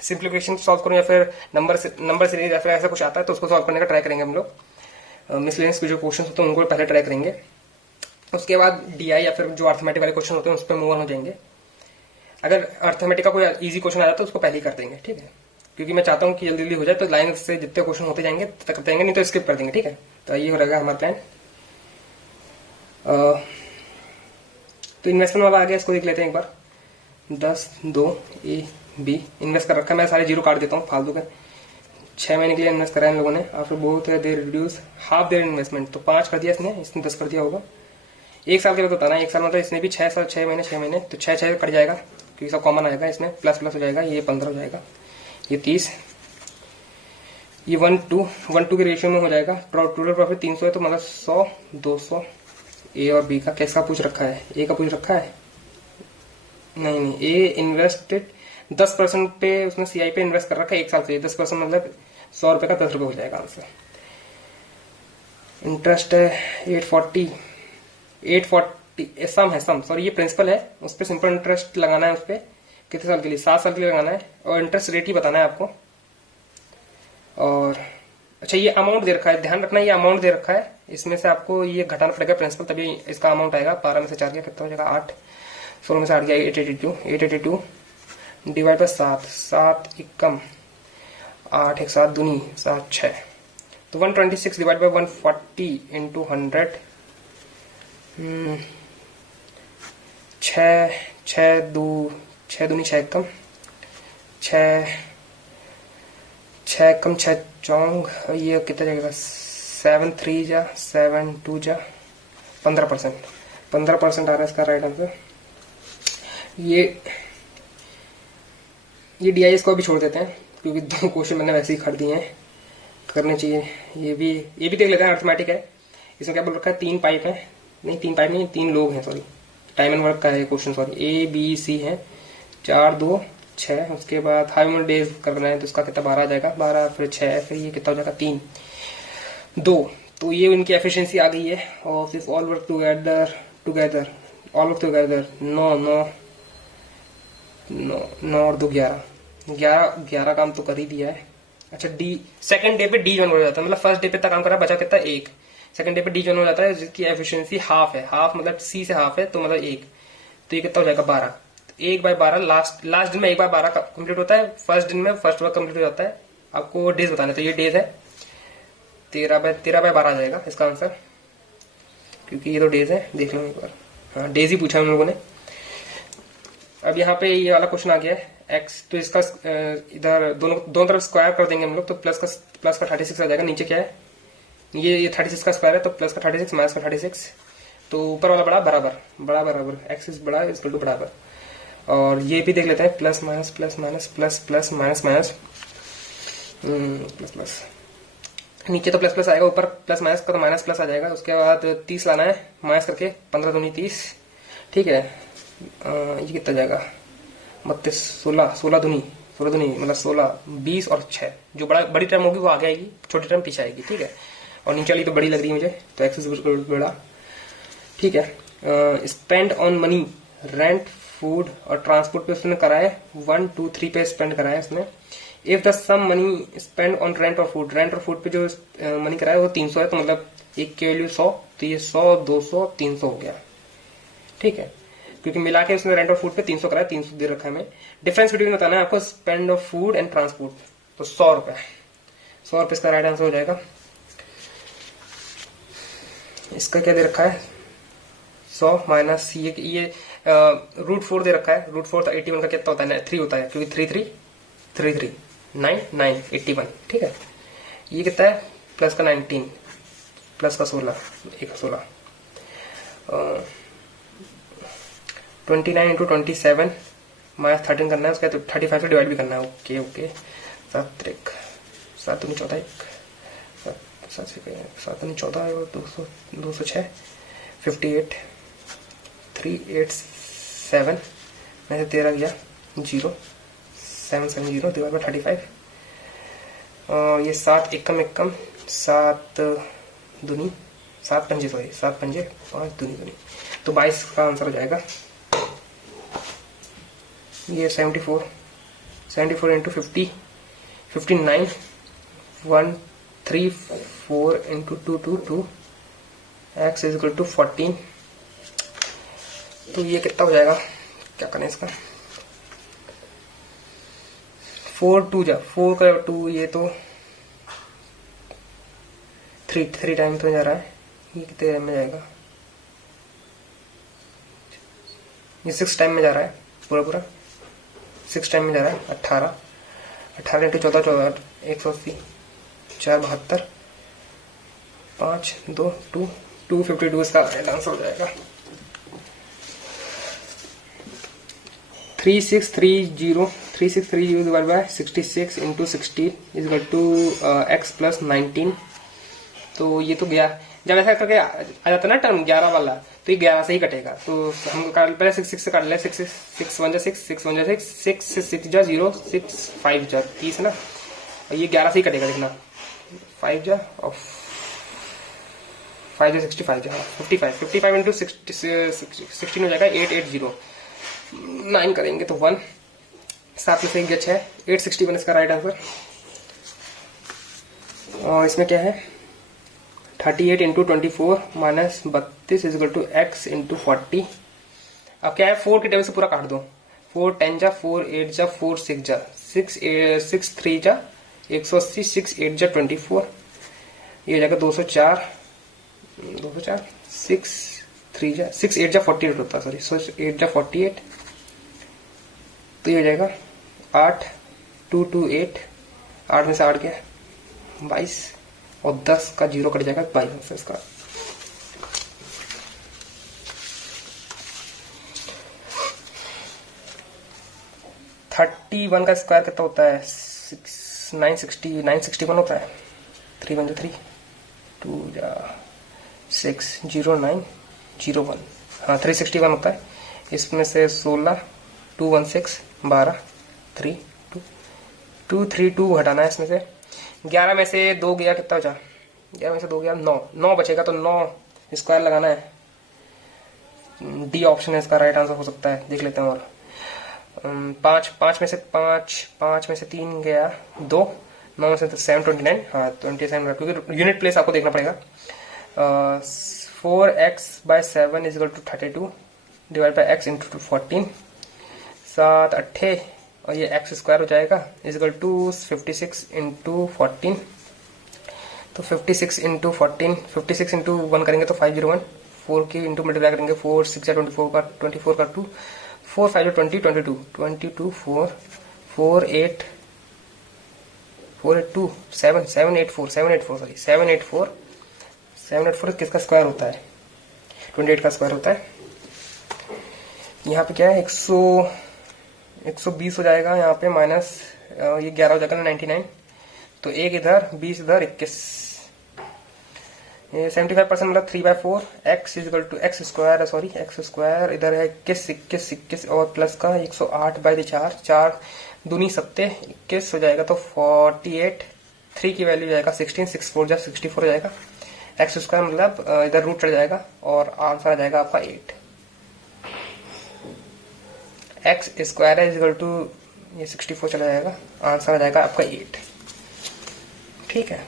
सिंप्लीफिकेशन सॉल्व करूं या फिर नंबर सीरीज या फिर ऐसा कुछ आता है तो उसको सॉल्व करने का ट्राई करेंगे हम लोग। मिसलेनियस के जो क्वेश्चन होते हैं उनको पहले ट्राई करेंगे, उसके बाद डीआई या फिर जो अर्थमेटिक वाले क्वेश्चन होते हैं उस पर मूव ऑन हो जाएंगे। अगर अर्थमेटिक का कोई इजी क्वेश्चन आ जाता है तो उसको पहले ही कर देंगे। ठीक है, क्योंकि मैं चाहता हूँ कि जल्दी हो जाए, तो लाइन से जितने क्वेश्चन होते जाएंगे तक करते जाएंगे, नहीं तो स्किप कर देंगे। ठीक है, तो ये हो रहेगा हमारा प्लान। तो इन्वेस्टमेंट वाला आ गया, इसको देख लेते हैं एक बार। 10(2)(a)(b) इन्वेस्ट कर रखा है, मैं सारे 0 काट देता हूँ फालतू के। 6 महीने के लिए इन्वेस्ट करा है इन लोगों ने। After both they reduce half their investment, तो 5 कर दिया इसने 10 कर दिया होगा। 1 साल के लिए बताना, 1 साल मतलब इसने भी 6 महीने, तो 6 कट जाएगा क्योंकि सब कॉमन आएगा इसमें, प्लस हो जाएगा, ये 15 हो जाएगा, ये 30, ये 1:2 के रेशियो में हो जाएगा। टोटल प्रॉफिट 300 है, तो मतलब 100, 200। ए और बी का कैसा पूछ रखा है? ए का पूछ रखा है, नहीं, ए इन्वेस्टेड 10% पे, उसने सीआई पे इन्वेस्ट कर रखा है 1 साल से। 10% मतलब 100 रुपए का 10 रुपए हो जाएगा आंसर। इंटरेस्ट है 840 सम है, सॉरी ये प्रिंसिपल है, उस पर सिंपल इंटरेस्ट लगाना है। उस पर कितने साल के लिए? 7 साल के लिए लगाना है, और इंटरेस्ट रेट ही बताना है आपको। और अच्छा, ये अमाउंट दे रखा है, ध्यान रखना ये अमाउंट दे रखा है, इसमें से आपको ये घटाना पड़ेगा प्रिंसिपल, तभी इसका अमाउंट आएगा। 12 में से 4 गया कितना हो जाएगा 8, 16 में से 8 गया 882 डिवाइड बाय 7, 7 एकम 8 एक 7 दूनी 7 6, तो 126 डिवाइड बाय 140 इंटू 100, 6 दूनी 6 एकम 6 कम 6 चौंग, ये कितना जाएगा 7 3 जा 7 2 जा 15% आ रहा है इसका राइट आंसर। ये DIS को भी छोड़ देते हैं क्योंकि 2 क्वेश्चन मैंने वैसे ही कर दिए हैं, करने चाहिए। ये भी देख लेते हैं, अर्थमेटिक है। इसमें क्या बोल रखा है 3 पाइप है, नहीं 3 पाइप नहीं 3 लोग हैं, सॉरी टाइम एंड वर्क का है क्वेश्चन, सॉरी ABC है 4 2 6, उसके बाद हाउ मेनी डेज करना है तो इसका कितना 12 आ जाएगा, 12 फिर 6 फिर ये कितना हो जाएगा 3 2, तो ये इनकी एफिशिएंसी आ गई है। और सिर्फ all work together all work together 9 और 2 11 काम तो कर ही दिया है। अच्छा सेकंड डे पे D ज्वाइन हो जाता है, मतलब फर्स्ट डे पे इतना काम करा, बचा कितना 1, सेकंड डे पे D ज्वाइन हो जाता है जिसकी एफिशिएंसी हाफ है, हाफ मतलब C से हाफ है तो मतलब 1, तो ये कितना हो जाएगा 12, 1/12 लास्ट दिन में 1/12 कंप्लीट होता है, फर्स्ट दिन में फर्स्ट वर्क कंप्लीट हो जाता है। आपको डेज बताने, तो ये डेज है 13/12 आ जाएगा इसका आंसर, क्योंकि ये तो डेज है, देख लो एक बार। हाँ डेज ही पूछा हम लोगों ने। अब यहाँ पे ये वाला क्वेश्चन आ गया है एक्स, तो इसका इधर दोनों तरफ स्क्वायर कर देंगे हम लोग, तो प्लस का 36 आ जाएगा। नीचे क्या है ये 36 का स्क्वायर है, तो प्लस का 36 माइनस का 36, तो ऊपर वाला बराबर एक्स इज बड़ा इक्वल टू बराबर। और ये भी देख लेते हैं plus minus plus minus plus plus minus minus plus plus, नीचे तो प्लस प्लस आएगा, ऊपर प्लस माइनस का तो माइनस प्लस आ जाएगा। उसके बाद 30 लाना है माइनस करके, 15 दूनी 30, ठीक है। ये कितना जाएगा 32 16 दूनी मतलब 16 20 और 6, जो बड़ी टर्म होगी वो आगे आएगी, छोटी टर्म पीछे आएगी, ठीक है। और नीचे वाली तो बड़ी लग रही है मुझे, तो एक्स बड़ा, ठीक है। Spend on money rent food और ट्रांसपोर्ट पे उसने करा है 1 2 3 पे स्पेंड करा है उसने। If the sum money spend on rent और फूड पे जो मनी करा है वो 300 है, तो मतलब एक की वैल्यू 100, तो ये 100 200 300 हो गया, ठीक है, क्योंकि मिला के उसने रेंट और फूड पे 300 करा है, 300 दे रखा है हमें। डिफरेंस बिटवीन बताना है आपको spend of food and transport, तो 100 रुपए इसका राइट आंसर हो जाएगा। इसका क्या दे रखा है 100 माइनस ये √4 दे रखा है, √4 तो 81 का कितना होता है 3 होता है, क्योंकि 3 9 9 81, ठीक है। ये कितना है प्लस का 19 प्लस का 16 29 इंटू 27 माइनस 13 करना है, उसका तो 35 से डिवाइड भी करना है। ओके 7 7 दूनी 14 7 दूनी 14 और 206 58 387 में से 13 गया 0 770 डिवाइड बाय 35, और ये 7 एकम 7 दूनी 7 पंजे 5 दूनी, तो 22 का आंसर हो जाएगा। ये 74 into 50 59 134 into 222 x is equal to 14, तो ये कितना हो जाएगा, क्या करें इसका 4 का 2, ये तो 3 टाइम तो जा रहा है, ये कितने टाइम में जाएगा, ये 6 टाइम में जा रहा है, पूरा 6 टाइम में जा रहा है। 18 इंटू 14 180 4 72 5 2 252 इसका आंसर हो जाएगा। 3630 divide by 66 into 16 is equal to x plus 19, तो ये तो गया जब ऐसा करके आ जाता है ना टर्म 11 वाला, तो ये 11 से ही कटेगा, तो हम पहले 6 से काट ले, 6 1 जा 6 6 1 जा 6 6 6 जा 0 6 5 जा 30 है ना, और ये 11 से ही कटेगा, देखना 5 जा और 5 जा 65 जा 55 इंटू 16 हो जाएगा 880 9 करेंगे तो 1 7 में से 1 गया 6 861 इसका राइट आंसर। और इसमें क्या है 38 into 24 minus 32 equal to x into 40। अब क्या है 4 के टेबल से पूरा काट दो। 4 10 जा, 4 8 जा, 4 6 जा, 6 3 जा 180, 6 8 जा 24, ये हो जाएगा 204, 6 3 जा 6 8 जा 48 होता है, सॉरी 6 8 जा 48, तो ये हो जाएगा 8 2 2 8, 8 में से 8 गया 22 और 10 का 0 कट जाएगा 22 इसका। थर्टी वन का स्क्वायर कितना होता है 961 होता है। 3 1 3 2 जा 6 0 9 0 1, हाँ 361 होता है। इसमें से 16 2 1 6 12 3 2 2 3 2 हटाना है। इसमें से 11 में से 2 गया कितना बचा, 11 में से 2 गया 9, 9 बचेगा तो 9 स्क्वायर लगाना है। डी ऑप्शन है इसका राइट आंसर हो सकता है, देख लेते हैं। और 5 में से 3 गया 2, 9 में से 7 29, हाँ 27, क्योंकि यूनिट प्लेस आपको देखना पड़ेगा। 4x/7 is equal to 32 divide by x into 14, 7 8 और ये x स्क्वायर हो जाएगा इज इक्वल टू 56 इंटू 14। तो 56 इंटू 14, 56 इंटू 1 करेंगे तो 501, 4 की इंटू मल्टीप्लाई करेंगे 4 6 24 का 2, 4 5 20 22 4 4 8 4 8 2 7 7 8 4 7 8 4 किसका स्क्वायर होता है 28 का स्क्वायर होता है। यहाँ पे क्या है 120 हो जाएगा, यहाँ पे माइनस ये 11 हो जाएगा 99, तो 1 इधर 20 इधर 21, 75% मतलब 3/4 x is equal to x square, sorry x square इधर है 21 और प्लस का 108/4, 4 दूनी 7 21 हो जाएगा तो 48, 3 की वैल्यू जाएगा 16, 6 4 जा 64 हो जाएगा। एक्स स्क्वायर मतलब इधर रूट चढ़ जाएगा और आंसर आ जाएगा आपका 8। एक्स स्क्वायर है इजिकल टू ये 64 चला जाएगा, आंसर आ जाएगा आपका 8। ठीक है,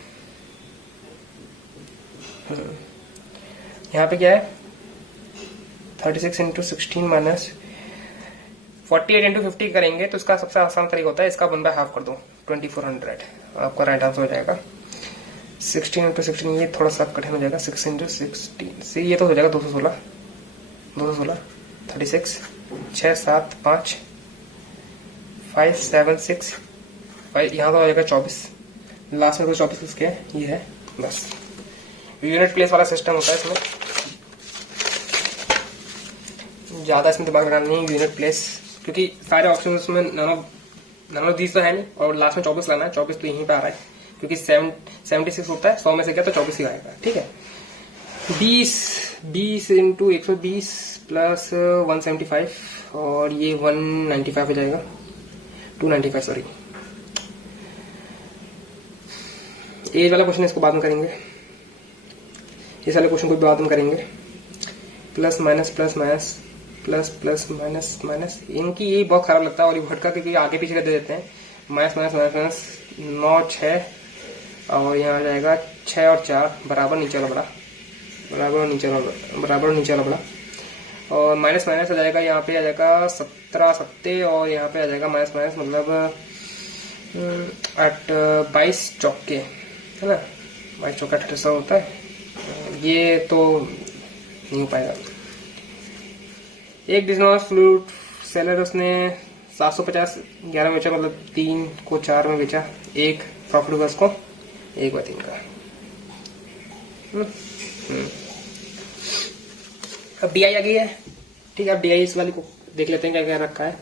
यहाँ पे क्या है 36 इंटू 16 माइनस 48 इंटू 50 करेंगे तो इसका सबसे आसान तरीका होता है इसका 1/2 कर दो 2400, आपका राइट आंसर हो जाएगा। 16 इंटू 16 ये थोड़ा सा कठिन हो जाएगा, 6 इंटू 16 से ये तो हो जाएगा 216 36 6 7 5 5 7 6 यहाँ तो हो जाएगा 24, लास्ट में तो 24 इसके ये है बस। यूनिट प्लेस वाला सिस्टम होता है इसमें, ज्यादा इसमें दिमाग लगाना नहीं यूनिट प्लेस, क्योंकि सारे ऑप्शन उसमें नन ऑफ दीज तो है नहीं, और लास्ट में 24 लाना है, 24 तो यहीं पे आ रहा है क्योंकि 76 होता है, 100 में से क्या तो 24 ही आएगा। ठीक है, 20 इंटू 120 प्लस 175 और ये 195 हो जाएगा 295, सॉरी एज वाला क्वेश्चन इसको बाद में करेंगे, इस वाले क्वेश्चन को भी बाद में करेंगे। Plus minus plus minus plus plus minus minus, इनकी यही बहुत खराब लगता है और ये भटका क्योंकि आगे पीछे कर दे देते हैं। माइनस माइनस माइनस माइनस 9 6 और यहाँ आ जाएगा 6 और 4 बराबर नीचे वाला बड़ा, बराबर नीचे वाला बड़ा, और माइनस माइनस आ जाएगा, यहाँ पे आ जाएगा 17 7 और यहाँ पे आ जाएगा माइनस माइनस मतलब 22 चौके है ना, 22 चौका 38 होता है, ये तो नहीं हो पाएगा। एक डिस्नॉस फ्लूट सेलर उसने 750 11 में बेचा, मतलब 3 को 4 में बेचा, 1 प्रॉफिट होगा उसको 1/3 का। अब डीआई आ गई है। ठीक है, अब डीआई इस वाली को देख लेते हैं क्या क्या रखा है।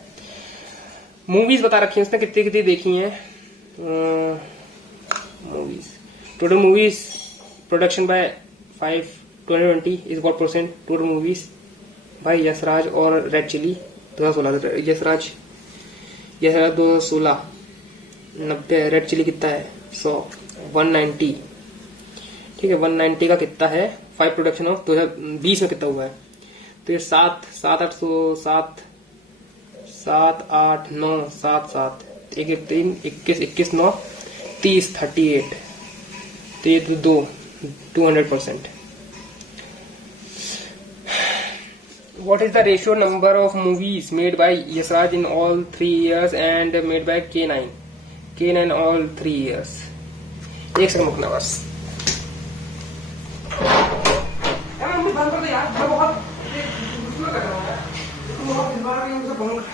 मूवीज बता रखी है उसने कितनी कितनी देखी हैं। Movies total movies production by 2020 is what percent total movies भाई यशराज और Red Chilli 2016, Yashraj 2016 90, Red Chilli कितना है 100 190। ठीक है, 190 का कितना है 5 प्रोडक्शन ऑफ 2020 में कितना हुआ है, तो ये 7 7 8 7 7 8 9 7 7 1 3 21 21 9 30 38 तो ये तो 200%. What is the ratio number of movies made by Yasraj in all 3 years and made by K9? K9 all 3 years. एक सेकंड रुकना बस. बंद कर दो यार, मैं बहुत कर रहा हूँ यार. बहुत इस बार भी मुझे बहुत.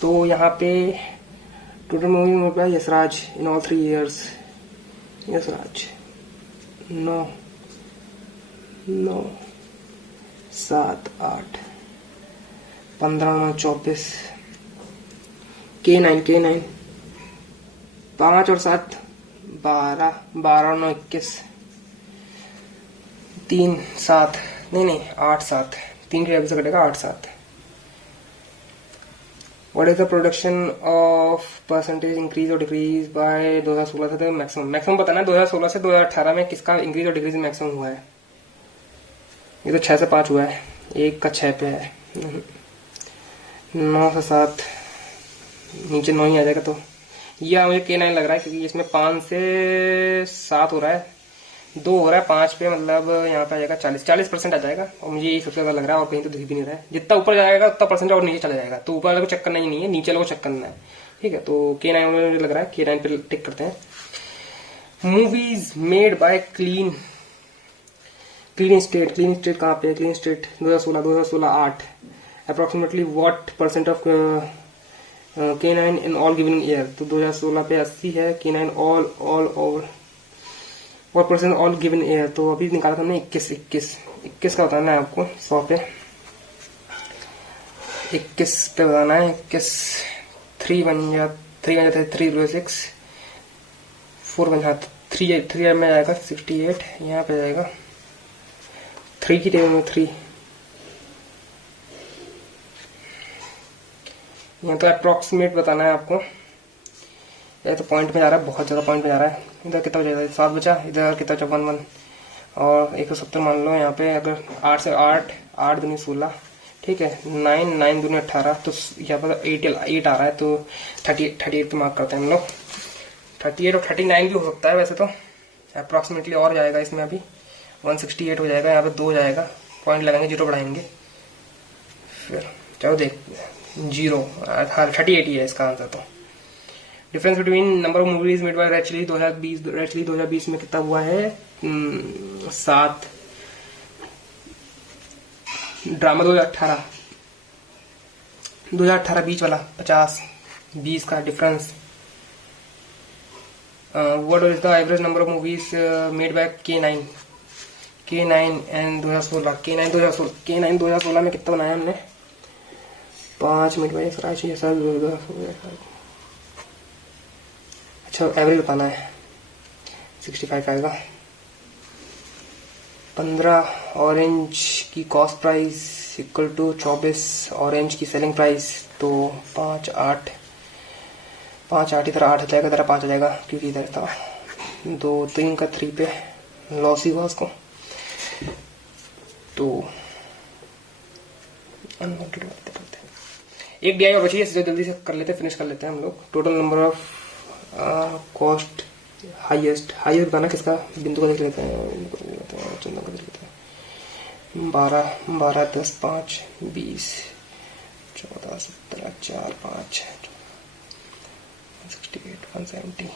तो यहाँ पे total movie made by Yashraj in all 3 years. Yashraj 9 7 8 15 9 24. K9 5 और 7 12 12 9 21 3 7 नहीं 8 7 3 के से कटेगा 8 7. What is the production of percentage increase or decrease by 2016 से मैक्सिमम बताना है. 2016 से 2018 में किसका इंक्रीज और डिक्रीज मैक्सिमम हुआ है. ये तो 6 से 5 हुआ है, एक का 6 पे है. 9 से 7 नीचे 9 ही आ जाएगा. तो यह मुझे K9 लग रहा है क्योंकि इसमें 5 से 7 हो रहा है, 2 हो रहा है 5 पे, मतलब यहाँ पे आ जाएगा 40% आ जाएगा. और मुझे यही सबसे ज्यादा लग रहा है और कहीं तो दिख भी नहीं रहा है. जितना ऊपर जाएगा उतना परसेंट और नीचे चला जाएगा. तो ऊपर वाले को चेक करना ही नहीं है, नीचे वाले को चेक करना है. ठीक है, तो K9 मुझे लग रहा है. K9 पे टिक करते हैं. Movies made bye clean state कहाँ पे है. Clean state 2016 8. Approximately what percent of K9 in all given year. तो 2016 पे 80 है. K9 all what percent all given year. तो अभी निकाला था हमने 21 का बताना है आपको. 100 पे 21 पे बताना है. 21 3 बन जाता है 3 6 4 बन जाता 3 में जाएगा 68. यहाँ पे जाएगा 3 की टेबल में 3. यहाँ तो अप्रोक्सीमेट बताना है आपको. ये तो पॉइंट में जा रहा है, बहुत ज्यादा पॉइंट में जा रहा है. इधर कितना बचा, 7 बचा. इधर कितना बचा 1 और 170 मान लो. यहाँ पे अगर 8 से 8 दूनी 16. ठीक है, 9 दूनी 18. तो यहाँ पर 8 आ रहा है. तो 38 पे मार्क करते हैं हम लोग. 38 और 39 भी हो सकता है वैसे तो. अप्रोक्सीमेटली और जाएगा इसमें. अभी 168 हो जाएगा. यहाँ पे 2 जाएगा. पॉइंट लगाएंगे, 0 बढ़ाएंगे. फिर चलो देख 38 ही है इसका आंसर. तो difference between number of movies made by Red Chilli 2020 में कितना हुआ है. 7. ड्रामा 2018 बीच वाला 50 20 का difference. What is the average number of movies made bye K9 and 2016. K9 2016 में कितना बनाया हमने. 5 मिनट में अच्छा एवरेज बताना है. 65 आएगा. 15 ऑरेंज की cost price equal to 24 orange की सेलिंग प्राइस. तो 5 8 इधर 8 आ जाएगा, इधर 5 आ जाएगा क्योंकि इधर था 2 3 का 3 पे लॉस ही हुआ उसको. तो अनकाउंटेड करते हैं. एक DI और बची है, जल्दी से कर लेते हैं, फिनिश कर लेते हैं हम लोग. Total number of cost highest बताना किसका. बिंदु का देख लेते हैं, चंदन का देख लेते हैं. 12 10 5 20 14 17 4 5 68 170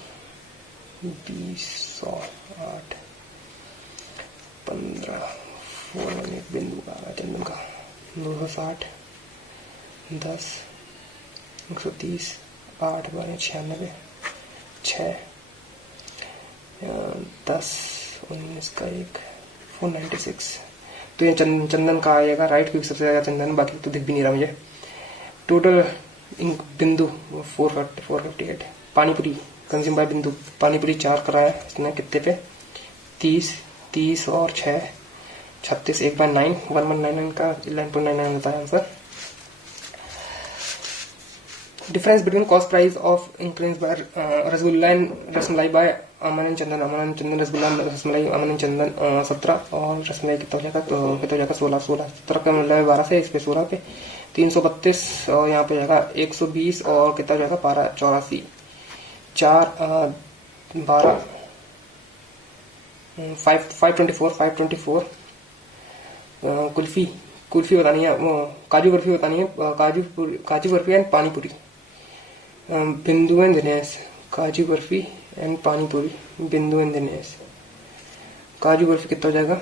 20 100 8 15 4 एक बिंदु का आ रहा है चंदन का. 260 10 130 8 12 96 6 10 19 का 1 496. तो ये चंदन का आएगा राइट, क्योंकि सबसे ज्यादा चंदन, बाकी तो दिख भी नहीं रहा मुझे. टोटल बिंदु 458. पानीपुरी कंज्यूम बाय बिंदु. पानीपुरी 4 कराया इसने कितने पे 30 और 6 36. 1 बाय 9 1199 का 11.99 होता है answer. Difference between cost price of increase by rasgulla and rasmalai by Aman and Chandan. Rasgulla rasmalai Aman and Chandan 17 और रसमलाई कितना हो जाएगा 16 17 का मतलब 12 से इस पे 16 पे 332 और यहाँ पे जाएगा 120 और कितना जाएगा 12 84 4 12 524 कुल्फी कुल्फी बतानी है, वो काजू बर्फी बतानी है, काजू बर्फी एंड पानी पूरी। बिंदु एंड दिनेश, काजू बर्फी एंड पानी पूरी, बिंदु एंड दिनेश। काजू बर्फी कितना हो जाएगा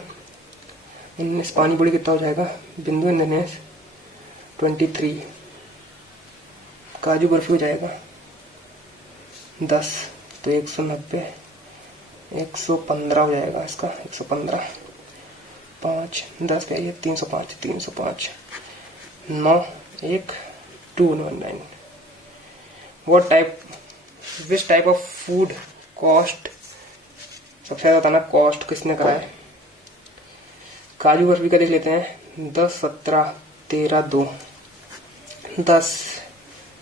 19, पानी पूरी कितना हो जाएगा बिंदु एंड दिनेश 23, काजू बर्फी हो जाएगा 10, तो 190 115 हो जाएगा इसका, 115 5 10 क्या ये 305 9 1 219। What type, which type of food cost, सबसे ज्यादा बताना कॉस्ट किसने करा है। काजू बर्फी का देख लेते हैं 10 17 13 2 10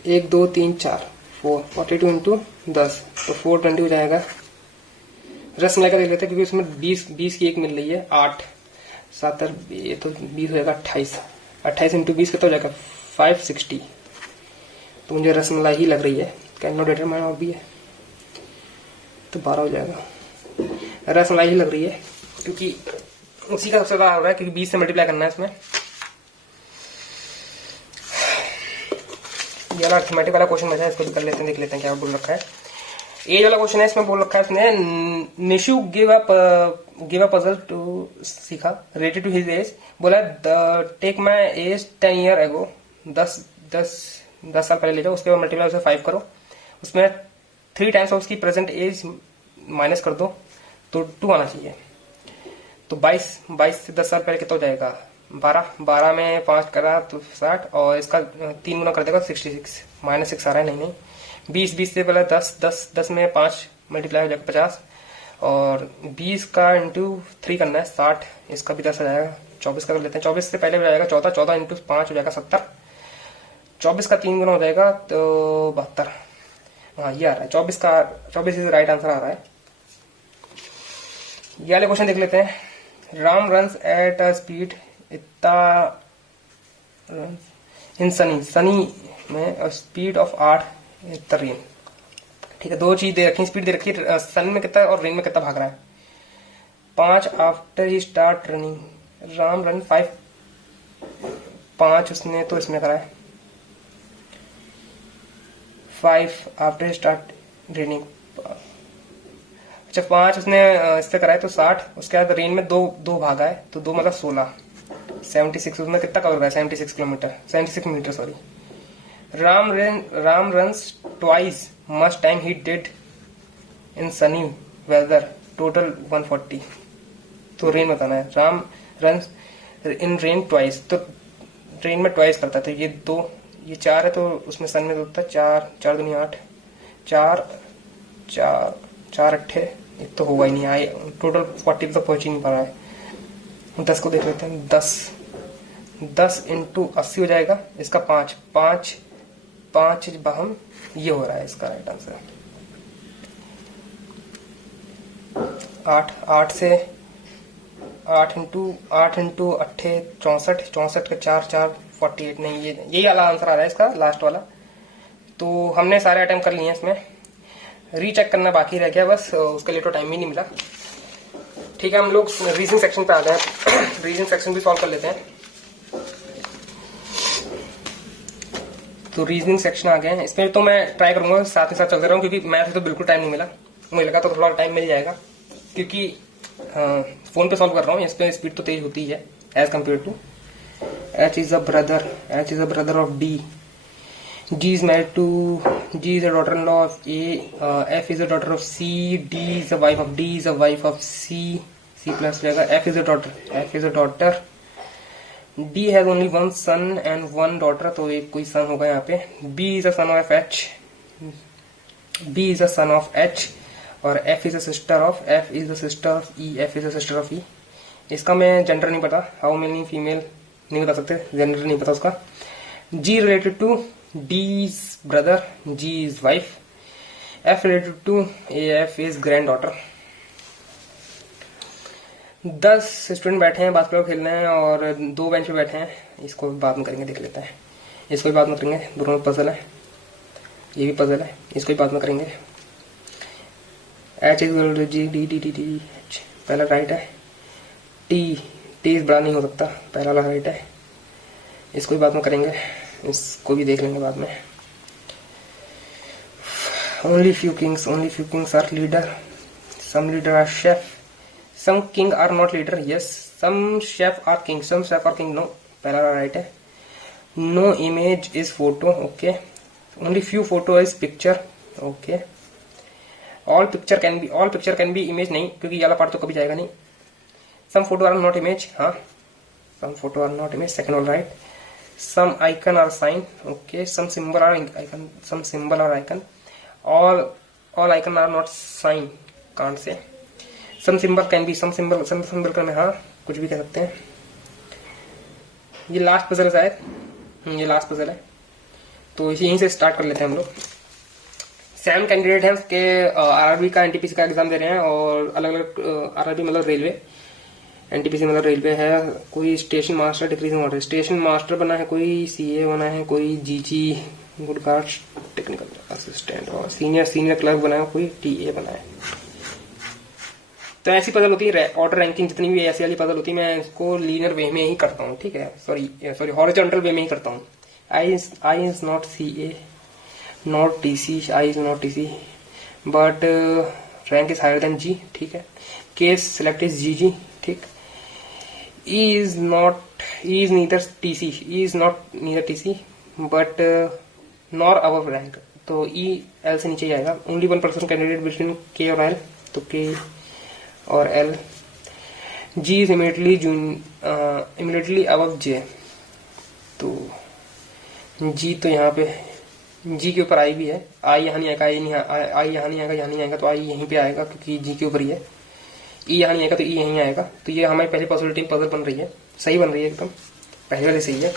1 2 3 4 42 इंटू 10 तो 420 हो जाएगा। रसमलाई का देख लेते हैं क्योंकि उसमें 20 की एक मिल रही है 8 7 ये तो 20 हो जाएगा 28 इंटू 20 कितना हो जाएगा 560। तो मुझे रसमलाई ही लग रही है, कैन नॉट डिटरमाइन और भी है तो 12 हो जाएगा। रसमलाई ही लग रही है क्योंकि उसी का सबसे ज्यादा हो रहा है, क्योंकि 20 से मल्टीप्लाई करना है इसमें। ये वाला अर्थमेटिक वाला क्वेश्चन बचा है, इसको भी कर लेते हैं, देख लेते हैं क्या बोल रखा है। एज वाला क्वेश्चन है, इसमें बोल रखा है इसने Nishu give a puzzle to Sikha related to his age. बोला take my age 10 year ago, 10 साल पहले ले जाओ, उसके बाद मल्टीप्लाई उसे 5 करो, उसमें 3 टाइम्स ऑफ उसकी प्रेजेंट एज माइनस कर दो तो 2 आना चाहिए। तो 22 से 10 साल पहले कितना हो जाएगा 12 में 5 करा तो 60 और इसका 3 गुना कर देगा 66 -6 आ रहा है, नहीं 20 से पहले 10 में 5 मल्टीप्लाई हो जाएगा 50 और 20 का इंटू 3 करना है 60, इसका भी 10 आ जाएगा। 24 का कर लेते हैं, 24 से पहले हो जाएगा 14 इंटू 5 हो जाएगा 70, 24 का 3 गुना हो जाएगा तो 72। हाँ ये आ रहा है 24 इज राइट आंसर आ रहा है। ये वाले क्वेश्चन देख लेते हैं। Ram runs at a speed इतना इन सनी में स्पीड ऑफ 8 इतना रेन। ठीक है, 2 चीज दे रखी, स्पीड दे रखी है, सन में कितना और रेन में कितना भाग रहा है। 5 after he start running, Ram run 5 उसने तो इसमें करा है 5 आफ्टर स्टार्ट रेनिंग। अच्छा 5 उसने इससे कराए तो 60, उसके बाद रेन में दो भागा है तो 2 मतलब 16, 76 उसमें कितना कवर हुआ है 76 metre sorry. Ram runs twice much time he did in sunny weather, total 140। तो रेन बताना है। Ram runs in rain twice, तो रेन में ट्वाइस करता है तो ये 2 ये 4 है तो उसमें सन में होता है 4 दूनी 8 4 8 एक तो होगा ही नहीं, आए टोटल 40 तक पहुंच ही नहीं पा रहा है। 10 को देख लेते हैं, 10 इंटू 80 हो जाएगा, इसका 5 बहम ये हो रहा है इसका राइट आंसर। 8 से 8 इंटू 8 64 का 4 48, नहीं यही वाला आंसर आ रहा है इसका लास्ट वाला। तो हमने सारे आइटम कर लिए हैं, इसमें रीचेक करना बाकी रह गया बस, उसके लिए तो टाइम ही नहीं मिला। ठीक है, हम लोग रीजनिंग सेक्शन पे आ गए। रीजनिंग सेक्शन भी सॉल्व कर लेते हैं। तो रीजनिंग सेक्शन आ गए हैं, इसमें तो मैं ट्राई करूंगा साथ ही साथ चलते रहूं क्योंकि मैथ तो बिल्कुल टाइम नहीं मिला, मुझे लगा तो थोड़ा टाइम मिल जाएगा क्योंकि फोन पे सॉल्व कर रहा हूँ, इस पे स्पीड तो तेज होती है as compare to. H is a brother of D. G is married to, G is a daughter-in-law of A. F is a daughter of C. D is a wife of D is a wife of C. C plus जाएगा। F is a daughter. D has only one son and one daughter, तो एक कोई son होगा यहाँ पे। B is a son of H. B is a son of H और F is a sister of E. F is a sister of E. इसका मैं gender नहीं पता, हाउ मेनी फीमेल नहीं बता सकते, जेंडर नहीं पता उसका। G related to D's brother, G is wife. F related to AF is granddaughter. 10 student बैठे हैं, बास्केटबॉल खेलने हैं और 2 बेंच पे बैठे हैं, इसको बाद में करेंगे, देख लेते हैं। इसको भी बात में करेंगे, दोनों पजल है, ये भी पजल है, इसको भी बात में करेंगे। H is G D D D D H, पहला राइट है। टी टी बड़ा नहीं हो सकता, पहला वाला राइट है, इसको भी बात में करेंगे, इसको भी देख लेंगे बाद में। Only few kings are leader, some leader are chef, some king are not leader, yes some chef are king, some chef are king, no, पहला वाला राइट है। No image is photo, okay. Only few photo is picture, okay. All picture can be image, नहीं, क्योंकि ये वाला part तो कभी जाएगा नहीं। Some photo are not image, हाँ, some photo are not image, second all right. Some icon are sign, okay. Some symbol are icon, all icon are not sign, can't say. Some symbol can be, some symbol का मैं, हाँ, कुछ भी कह सकते हैं। ये लास्ट पजल है शायद, ये लास्ट पजल है, तो इसी यहीं से स्टार्ट कर लेते हैं हम लोग। 7 कैंडिडेट हैं उसके, आरआरबी का, एनटीपीसी का एग्जाम दे रहे हैं, और अलग अलग, आरआरबी मतलब रेलवे, एनटीपीसी मतलब रेलवे है। कोई station master, decreasing order, station master बना है, कोई सीए बना है, कोई जीजी गुड गार्ड टेक्निकल असिस्टेंट, और सीनियर क्लर्क बना है, कोई टीए बना है। तो ऐसी पजल होती है, ऑर्डर रैंकिंग जितनी भी ऐसी वाली पजल होती है, मैं इसको लीनियर वे में ही करता हूँ, ठीक है, सॉरी हॉरिजॉन्टल वे में ही करता हूँ। I is not CA, not TC, I is not TC, but rank is higher than G, ठीक है। केस सिलेक्ट इज जी, ठीक। E is neither TC, but nor above rank, तो E L से नीचे जाएगा। ओनली 1% कैंडिडेट बिटवीन K और L, तो K और L। G is immediately above J, तो G तो यहाँ पे G के ऊपर I भी है, I यहाँ नहीं आएगा, I यहाँ नहीं आएगा, यहाँ नहीं आएगा, तो I यहीं पे आएगा क्योंकि G के ऊपर ही है। ई यहाँ नहीं आएगा तो ई यहीं आएगा, तो ये हमारी पहली पॉसिबिलिटी पजल बन रही है, सही बन रही है एकदम, पहले वाले सही है।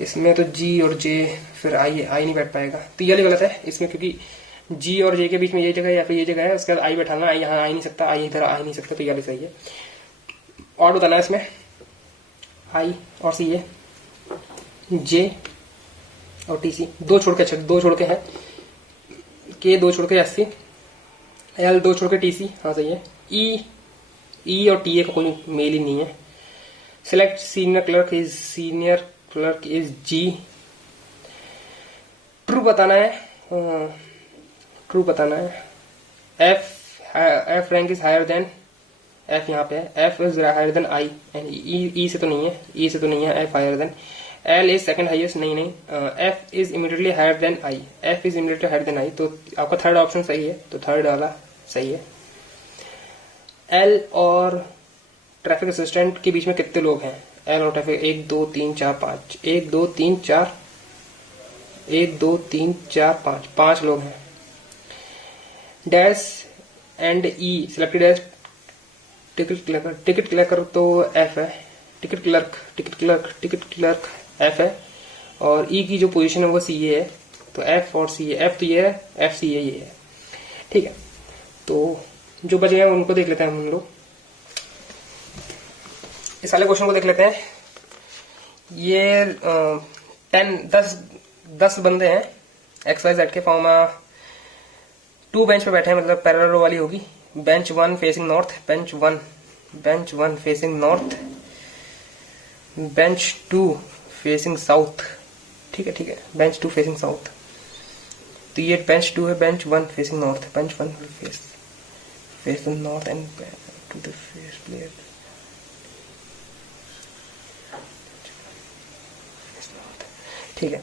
इसमें तो जी और जे, फिर आई नहीं बैठ पाएगा, तो ये गलत है इसमें, क्योंकि जी और जे के बीच में ये जगह या फिर ये जगह है, उसके बाद आई बैठाना, आई यहाँ आ नहीं सकता, आई इधर आ नहीं सकता, तो ये सही है। और बताना है इसमें आई और सी है, जे और टी सी, दो छोड़ के है, के दो छोड़ के एस, एल दो छोड़ के टी सी, हाँ सही है। ई और टी ए का कोई मेल ही नहीं है। Select senior clerk is G, true बताना है। F rank is higher than, F यहाँ पे है, F is higher than I, and E से तो नहीं है, F higher than. L is second highest, नहीं, F is immediately higher than I, तो आपका थर्ड ऑप्शन सही है, तो थर्ड वाला सही है। एल और ट्रैफिक असिस्टेंट के बीच में कितने लोग हैं? एल और ट्रैफिक 1 2 3 4 5, 1 2 3 4 5 लोग हैं। Dash and E selected as ticket clerk तो एफ है, टिकट क्लर्क एफ है, और ई की जो पोजीशन है वो सी है, तो एफ और सी, एफ तो ये है, एफ सी ये है, ठीक है। तो जो बच गए उनको देख लेते हैं हम लोग, इस वाले क्वेश्चन को देख लेते हैं। ये 10 बंदे हैं XYZ के फॉर्म, 2 बेंच पे बैठे हैं, मतलब पैरेलल रो वाली होगी। Bench 1 facing north, bench 1 facing north, bench 2 facing south, ठीक है, बेंच 2 फेसिंग साउथ, तो ये बेंच 2 है, bench 1 facing north, bench 1 face the north and to the face player, ठीक है।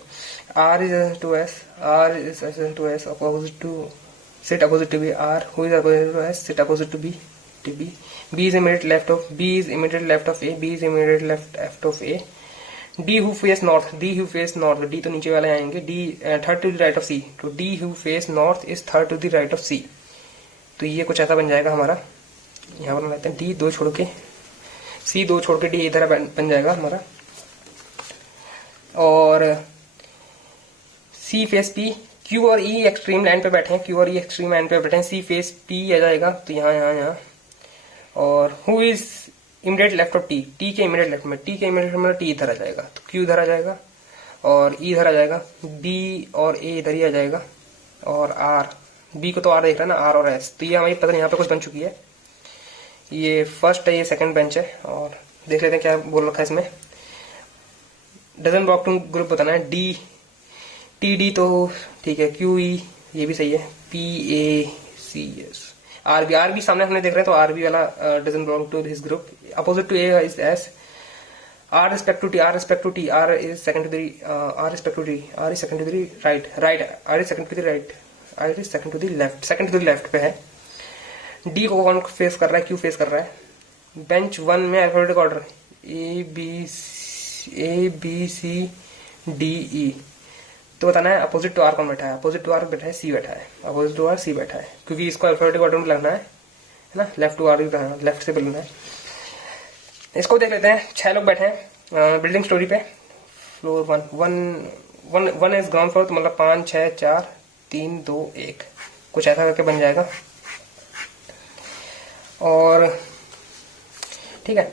R is adjacent to S, opposite to sit opposite to B, R who is opposite to S, sit opposite to B, B is immediate left of A, B is immediate left of A, D who face north, D तो नीचे वाले आएंगे, D third to the right of C, तो D who face north is third to the right of C, तो ये कुछ ऐसा बन जाएगा हमारा, यहाँ पर लेते हैं डी 2 छोड़ के, सी 2 छोड़ के डी इधर बन जाएगा हमारा, और सी फेस पी, क्यू और ई एक्सट्रीम लाइन पे बैठे हैं, सी फेस पी आ जाएगा, तो यहाँ, और who is immediate left of T, T के इमीडिएट लेफ्ट में टी इधर आ जाएगा, तो क्यू इधर आ जाएगा, और ई इधर आ जाएगा, बी और ए इधर ही आ जाएगा, और आर, बी को तो आर देख रहा है ना, आर और एस। तो ये हमारी पता नहीं यहाँ पे कुछ बन चुकी है। ये फर्स्ट है, ये सेकंड बेंच है, और देख लेते हैं क्या बोल रखा है इसमें। डजन ब्लॉक टू ग्रुप बताना है, डी टी डी तो ठीक है, क्यू ई ये भी सही है, P A C S, R B सामने हमने देख रहे हैं, तो आर बी वाला doesn't belong to this group. Opposite to A is S, R respect to T, R respect to T, R is second to the R respect to T, R is second to the right, R is second to the right, R is second to the left, second to the left पे है। D को कौन face कर रहा है, Q face कर रहा है। बेंच वन में alphabetic order A B C D E, तो बताना है अपोजिट टू आर कौन बैठा है। अपोजिट टू आर बैठा है सी बैठा है, अपोजिट टू आर सी बैठा है, क्योंकि इसको अल्फाबेटिक ऑर्डर में लगना है ना, लेफ्ट टू आर भी लेफ्ट से बोलना है। इसको देख लेते हैं। 6 लोग बैठे हैं बिल्डिंग स्टोरी पे। Floor one is ground floor, तो मतलब 5 6 4 3 2 1 कुछ ऐसा करके बन जाएगा। और ठीक है,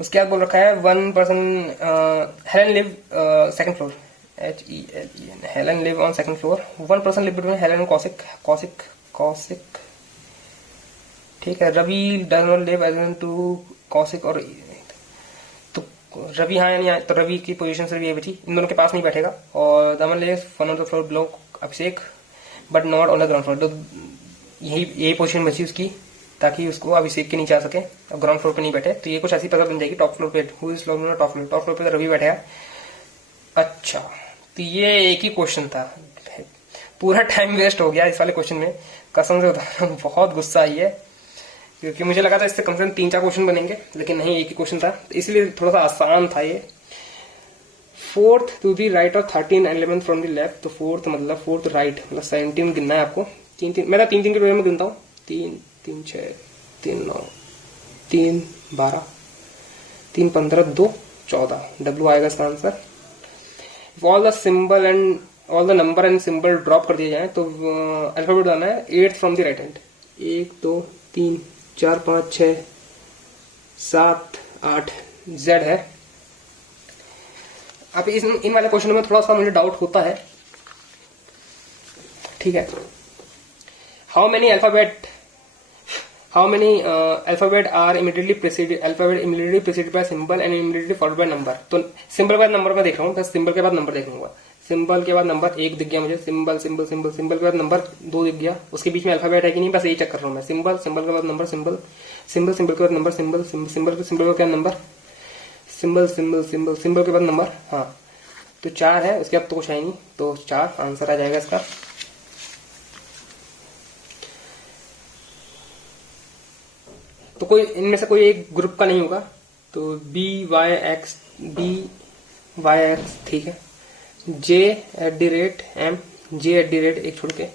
उसके बाद बोल रखा है 1 person Helen live second floor, HELEN, Helen live on second floor. 1 person live between Helen and Kaushik, ठीक है। Ravi does not live as to Kaushik, और तो रवि हाँ या नहीं, तो रवि की पोजीशन से भी ये बची, इन दोनों के पास नहीं बैठेगा। और Daman lives one on the floor below Abhishek but not on the ground floor, तो यही पोजीशन बची उसकी, ताकि उसको अभिषेक के नीचे आ सके और ग्राउंड फ्लोर पे नहीं बैठे। तो ये कुछ ऐसी पता बन जाएगी। टॉप फ्लोर पे हु इज टॉप फ्लोर पे तो रवि बैठेगा। अच्छा, तो ये एक ही क्वेश्चन था, पूरा टाइम वेस्ट हो गया इस वाले क्वेश्चन में, कसम से बता रहा हूं, बहुत गुस्सा आई है, क्योंकि मुझे लगा था इससे कम से कम 3-4 क्वेश्चन बनेंगे, लेकिन नहीं, एक ही क्वेश्चन था, इसलिए थोड़ा सा आसान था ये। 4th टू दी राइट और 13 11 फ्रॉम द लेफ्ट, तो 4th मतलब 4th राइट, मतलब 17 गिनना है आपको। 3 मैं तो 3 के टोटल में गिनता हूँ, 3 3 6 3 9 3 12 3 15 2 14, W आएगा इसका answer. All the symbol and all the number and symbol drop कर दिए जाए, तो अल्फाबेट आना है 8th from the right hand. 1 2 3 4 5 6 7 8 Z है। अब इन वाले क्वेश्चन में थोड़ा सा मुझे डाउट होता है, ठीक है। How many alphabet are immediately preceded by symbol and immediately followed by number. तो सिंबल के बाद नंबर में देख रहा हूँ, तो सिंबल के बाद नंबर देख लूंगा। सिंबल के बाद नंबर 1 दिख गया मुझे, सिंबल के बाद नंबर 2 दिख गया, उसके बीच में अल्फाबेट है कि नहीं, बस यही चेक कर रहा हूँ मैं। सिंबल के बाद नंबर, सिंबल के बाद नंबर, सिंबल के बाद नंबर, सिंबल के बाद नंबर, हाँ, तो 4 है, उसके बाद तो कुछ है नहीं, तो 4 आंसर आ जाएगा इसका। तो कोई इनमें से कोई एक ग्रुप का नहीं होगा, तो BYX ठीक है। J@M, एक छोड़ के,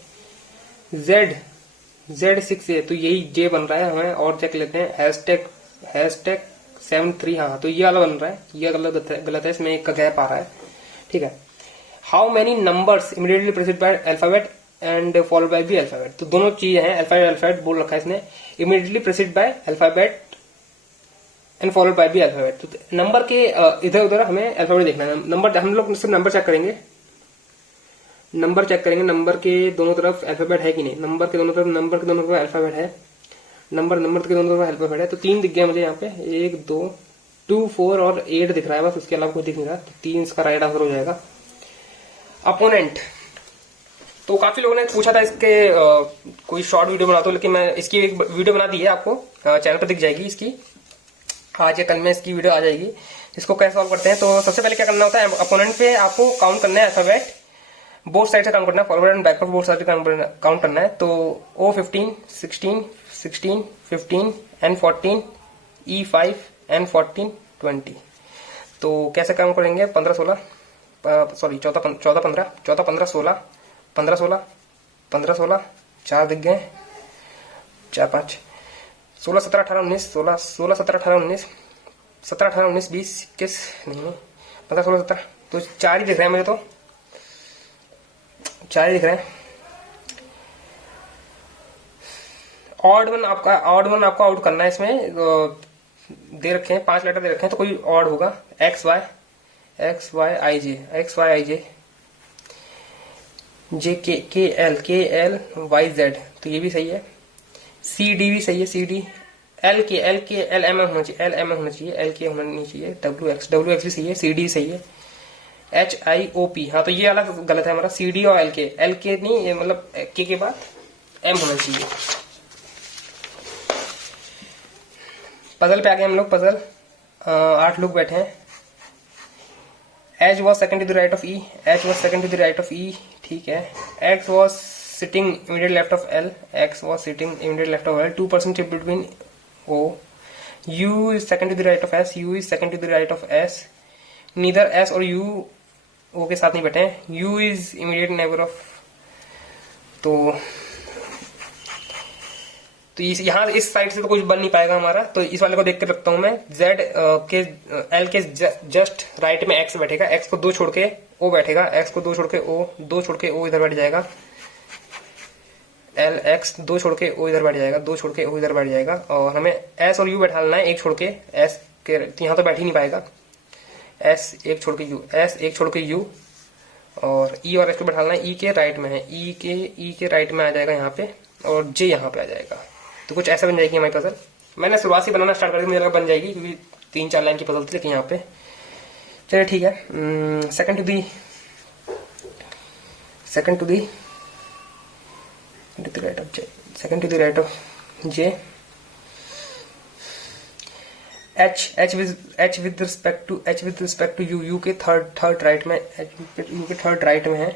Z 6 है, तो यही J बन रहा है हमें, और चेक लेते हैं। हैशटैग 73, हाँ, तो ये वाला बन रहा है, ये गलत है, इसमें एक का गैप आ रहा है, ठीक है। How many numbers immediately preceded by alphabet and followed by B alphabet, तो दोनों चीजें हैं, अल्फाबेट बोल रखा है इसने, immediately preceded by alphabet and followed by B alphabet. तो नंबर के इधर उधर हमें अल्फाबेट देखना है। नंबर हम लोग सिर्फ नंबर चेक करेंगे, नंबर के दोनों तरफ अल्फाबेट है कि नहीं। नंबर के दोनों तरफ अल्फाबेट है, नंबर के दोनों तरफ अल्फाबेट है, तो 3 दिख गया मुझे यहाँ पे, 1 2 2 4 और 8 दिख रहा है, बस उसके अलावा कोई दिख नहीं रहा, तो 3 इसका राइट आंसर हो जाएगा। अपोनेंट, तो काफी लोगों ने पूछा था इसके कोई शॉर्ट वीडियो बना दो, लेकिन मैं इसकी एक वीडियो बना दी है, आपको चैनल पर दिख जाएगी इसकी, आज या कल में इसकी वीडियो आ जाएगी। इसको कैसे सॉल्व करते हैं, तो सबसे पहले क्या करना होता है, अपोनेंट पे आपको काउंट करना है अल्फाबेट, बोथ साइड से काउंट करना है, forward and backward both side से काउंट करना है। तो O15 16 15 एंड 14, E5 एंड 14 20। तो कैसे काउंट करेंगे, 14 15 16 4 दिख गए, 4 5 16 17 18 19 16 17 18 19 17 18 19 20 21 नहीं 15 16 17, तो 4 ही दिख रहे हैं मुझे, तो 4 ही दिख रहे हैं। ऑड वन आपको आउट करना है। इसमें दे रखे हैं 5 लेटर दे रखे हैं, तो कोई ऑड होगा, XY एक्स वाई आई जे, एक्स वाई आई जे, जे के एल वाई जेड, तो ये भी सही है। सी डी भी सही है, सी डी, एल के एल एम होना चाहिए, एल एम होना चाहिए, एल के होना नहीं चाहिए, डब्ल्यू एक्स भी सही है, सी डी सही है, एच आई ओ पी, हाँ तो ये वाला गलत है हमारा, सी डी और एल के नहीं, ये मतलब के बाद एम होना चाहिए। पजल पे आ गए हम लोग, पजल 8 लोग बैठे हैं। H was second to the right of E, H was second to the right of E, ठीक है। X was sitting immediate left of L, X was sitting immediate left of L, 2% shift between O, U is second to the right of S, U is second to the right of S, neither S और U O के साथ नहीं बैठे हैं, U is immediate neighbour of, तो यहाँ इस side से तो कुछ बन नहीं पाएगा हमारा, तो इस वाले को देख कर रखता हूं मैं। Z के L के जस्ट राइट में X बैठेगा, X को 2 छोड़ के O बैठेगा, X को 2 छोड़ के O, 2 छोड़ के O इधर बैठ जाएगा, L X 2 छोड़ के O इधर बैठ जाएगा, 2 छोड़ के O इधर बैठ जाएगा, और हमें S और U बैठाना है 1 छोड़ के S के, तो यहाँ तो बैठ ही नहीं पाएगा, S 1 छोड़ के U, S 1 छोड़ के U, और E और S को बैठाना है E के राइट में है, E के राइट में आ जाएगा यहाँ पे, और J यहाँ पे आ जाएगा, तो कुछ ऐसा बन जाएगी हमारी पजल। मैंने शुरुआत से बनाना स्टार्ट कर दिया, मुझे लगा बन जाएगी क्योंकि 3-4 लाइन की पजल थी, लेकिन यहाँ पे चलिए ठीक है। Second to the right of J, second to the right of J, H with respect to U के थर्ड राइट में, यू के थर्ड राइट में है।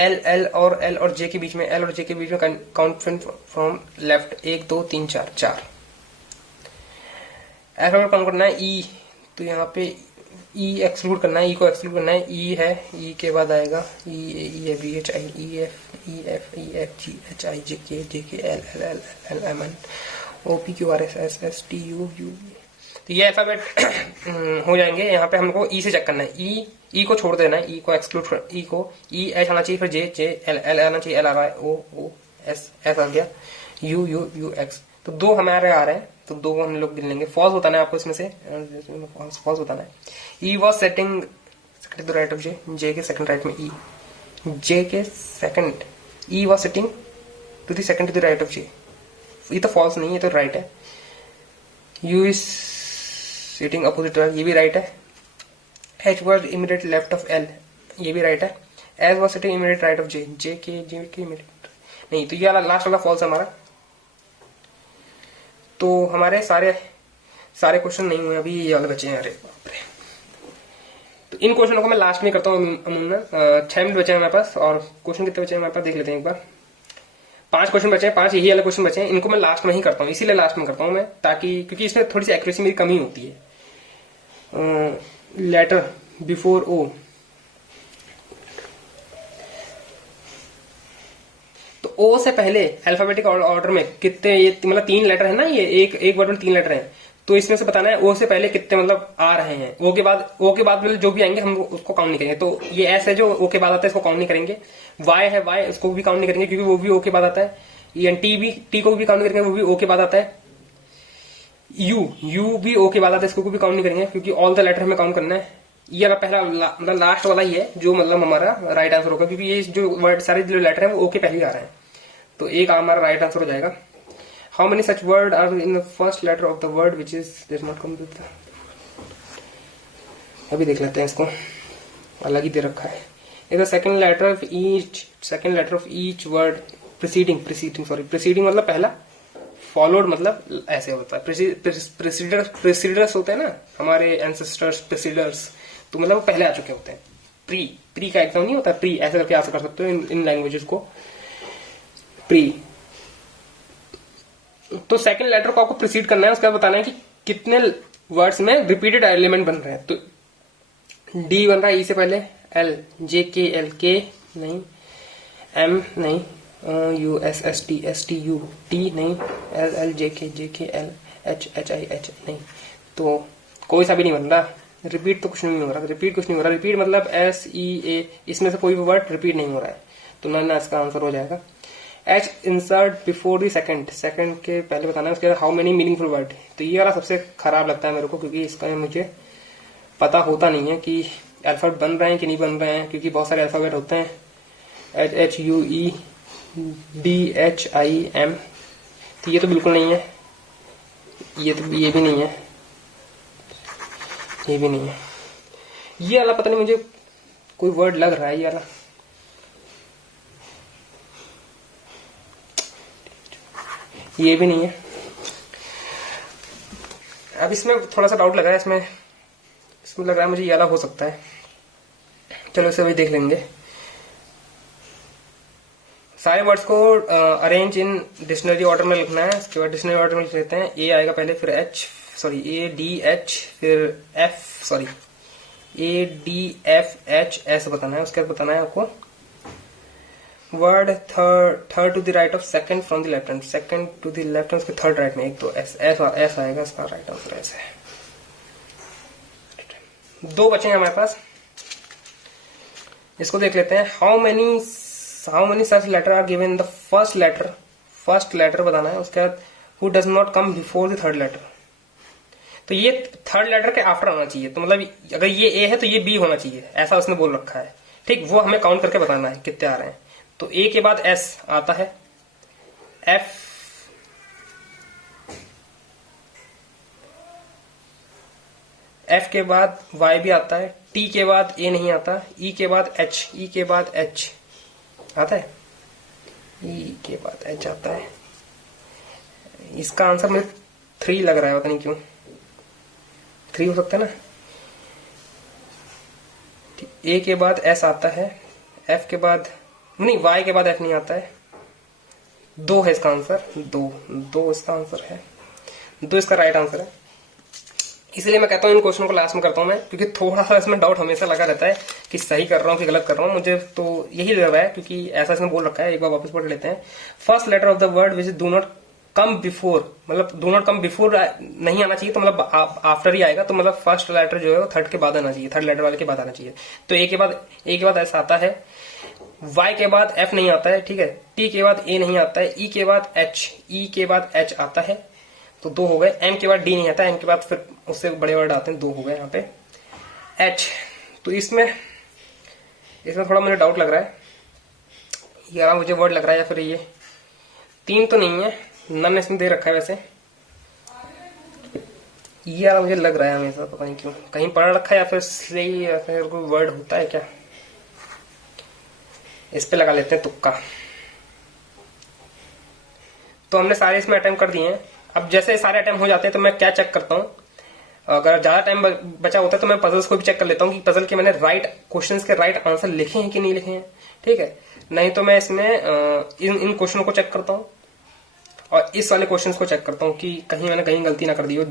एल और जे के बीच में, count from left, 1 2 3 4। Alphabet count करना है ई, तो यहाँ पे ई एक्सक्लूड करना है, ई को एक्सक्लूड करना है, ई है, ई के बाद आएगा ई है, B H I, E F G H I J K L M N O P Q R S S T U, तो ये अल्फाबेट हो जाएंगे। यहाँ पे हमको ई से चेक करना है, ई को छोड़ देना है, ई को एक्सक्लूड, ई को ई एच आना चाहिए, फिर जे एल आना चाहिए, एल आ रहा है, ओ एस आ गया, यू एक्स, तो 2 हमारे आ रहे हैं, तो 2 को हम लोग गिन लेंगे। फॉल्स बताना है आपको इसमें से, फॉल्स बताना है। E was setting second to right of J के सेकंड राइट में ई, जे के second, E was setting to the second to the right of J, ये तो फॉल्स नहीं है, तो राइट है। यू इज सिटिंग अपोजिट, ये भी राइट है। H was immediate left of L, ये भी राइट है। S was sitting immediate right of J के इमीडिएट नहीं, तो ये लास्ट वाला फॉल्स हमारा। तो हमारे सारे क्वेश्चन नहीं हुए अभी, ये वाले बचे हैं। अरे बाप रे, तो इन क्वेश्चनों को मैं लास्ट में करता हूँ अमूमन। 6 मिनट बचे हैं हमारे पास, और क्वेश्चन कितने बचे हैं हमारे पास देख लेते हैं एक बार। 5 क्वेश्चन बचे हैं, 5 यही वाले क्वेश्चन बचे हैं, इनको मैं लास्ट में ही करता हूँ, इसीलिए लास्ट में करता हूँ मैं, ताकि क्योंकि इसमें थोड़ी सी एक्यूरेसी मेरी कमी होती है। लेटर बिफोर ओ, तो ओ से पहले अल्फाबेटिक ऑर्डर में कितने, ये मतलब 3 लेटर है ना, ये एक वर्ड में 3 लेटर हैं, तो इसमें से बताना है ओ से पहले कितने मतलब आ रहे हैं। ओ के बाद मतलब जो भी आएंगे हम उसको काउंट नहीं करेंगे, तो ये एस है जो ओ के बाद आता है, इसको काउंट नहीं करेंगे। वाई है, वाई उसको भी काउंट नहीं करेंगे क्योंकि वो भी ओ के बाद आता है। एन टी को भी काउंट नहीं करेंगे, वो भी ओ के बाद आता है। यू भी ओ के बाद आता है, इसको भी काउंट नहीं करेंगे क्योंकि ऑल द लेटर हमें काउंट करना है। ये वाला पहला मतलब लास्ट वाला ही है जो मतलब हमारा राइट आंसर होगा, क्योंकि ये जो वर्ड सारे जो लेटर है वो ओ के पहले आ रहे हैं, तो एक हमारा राइट आंसर हो जाएगा। How many such word are in the first letter of the word which is does not come with, अभी देख लेते हैं, इसको अलग ही दे रखा है। Is the second letter of each word preceding मतलब पहला, फॉलोड मतलब ऐसे होता है। प्रीसीडर्स होते हैं ना हमारे एंसेस्टर्स, प्रीसीडर्स, तो मतलब वो पहले आ चुके होते हैं। प्री का एग्जाम नहीं होता, प्री ऐसे करके आंसर कर सकते हो इन लैंग्वेजेस को, प्री। तो सेकंड लेटर को आपको प्रीसीड करना है, उसके बाद बताना है कि कितने वर्ड्स में रिपीटेड एलिमेंट बन रहे हैं। तो डी बन रहा है ई से पहले, एल जे के एल के नहीं, एम नहीं, U S T U T नहीं, L J K L H I H नहीं, तो कोई सा भी नहीं बन रहा। रिपीट तो कुछ नहीं हो रहा, रिपीट मतलब एस ई ए, इसमें से कोई भी वर्ड रिपीट नहीं हो रहा है, तो ना इसका आंसर हो जाएगा। H insert before the second के पहले बताना है, उसके बाद हाउ मेनी मीनिंगफुल वर्ड, तो ये वाला सबसे खराब लगता है मेरे को, क्योंकि इसका मुझे पता होता नहीं है कि अल्फाबेट बन रहे हैं कि नहीं बन रहे हैं, क्योंकि बहुत सारे अल्फाबेट होते हैं, HUEDHIM, तो ये तो बिल्कुल नहीं है, ये भी नहीं है, ये भी नहीं है। ये वाला पता नहीं, मुझे कोई वर्ड लग रहा है ये वाला, ये भी नहीं है। अब इसमें थोड़ा सा डाउट लग रहा है, इसमें लग रहा है मुझे ये वाला हो सकता है। चलो इसे भी देख लेंगे। सारे वर्ड्स को अरेंज इन डिक्शनरी ऑर्डर में लिखना है। इसके बाद डिक्शनरी ऑर्डर में लिख लेते हैं। ए आएगा पहले, फिर ADH, फिर ADFHS बताना है। उसके बाद बताना है आपको word third to the right of second from the left hand, second to the left hand, उसके थर्ड राइट में एक तो एस आएगा, इसका राइट आंसर ऐसे है। दो बचे हमारे पास, इसको देख लेते हैं। How many such letter are given the first letter बताना है। उसके बाद who does not come before the third letter, तो ये थर्ड लेटर के आफ्टर आना चाहिए। तो मतलब अगर ये ए है तो ये बी होना चाहिए, ऐसा उसने बोल रखा है। ठीक, वो हमें काउंट करके बताना है कितने आ रहे हैं। तो ए के बाद एस आता है, एफ के बाद वाई भी आता है, टी के बाद ए नहीं आता, ई के बाद एच आता है, ई के बाद एच आता है। इसका आंसर मुझे 3 लग रहा है, पता नहीं क्यों 3 हो सकता है ना। ए के बाद एस आता है, एफ के बाद नहीं, वाई के बाद एफ नहीं आता है। 2 है इसका आंसर, 2 इसका आंसर है, 2 इसका राइट आंसर है। इसलिए मैं कहता हूँ इन क्वेश्चन को लास्ट में करता हूँ मैं, क्योंकि थोड़ा सा इसमें डाउट हमेशा लगा रहता है कि सही कर रहा हूँ कि गलत कर रहा हूँ। मुझे तो यही लग रहा है, क्योंकि ऐसा इसमें बोल रखा है। एक बार वापस पढ़ लेते हैं। First letter of the word which do not come before, मतलब डू नॉट कम बिफोर नहीं आना चाहिए, तो मतलब आफ्टर ही आएगा। तो मतलब फर्स्ट लेटर जो है वो थर्ड के बाद आना चाहिए, थर्ड लेटर वाले के बाद आना चाहिए। तो ए के बाद एस आता है, वाई के बाद एफ नहीं आता है, ठीक है, टी के बाद ए नहीं आता है, ई के बाद एच आता है, तो 2 हो गए। एम के बाद डी नहीं आता, एम के बाद फिर उससे बड़े वर्ड आते हैं, 2 हो गए यहाँ पे। एच, तो इसमें थोड़ा मुझे डाउट लग रहा है, या मुझे वर्ड लग रहा है, या फिर ये 3 तो नहीं है, नन इसमें दे रखा है वैसे। ये यार मुझे लग रहा है हमेशा, पता नहीं क्यों, कहीं पढ़ रखा है या फिर सही, या फिर कोई वर्ड होता है क्या। इस पे लगा लेते हैं तुक्का। तो हमने सारे इसमें अटेम्प्ट कर दिए हैं। अब जैसे सारे अटेम्प्ट हो जाते हैं तो मैं क्या चेक करता हूँ, अगर ज्यादा टाइम बचा होता है तो मैं पजल्स को भी चेक कर लेता हूँ कि पजल के मैंने राइट क्वेश्चंस के राइट आंसर लिखे हैं कि नहीं लिखे हैं, ठीक है। नहीं तो मैं इसमें इन क्वेश्चनों को चेक करता हूँ और इस वाले क्वेश्चंस को चेक करता हूँ कि कहीं मैंने कहीं गलती ना कर दी हो,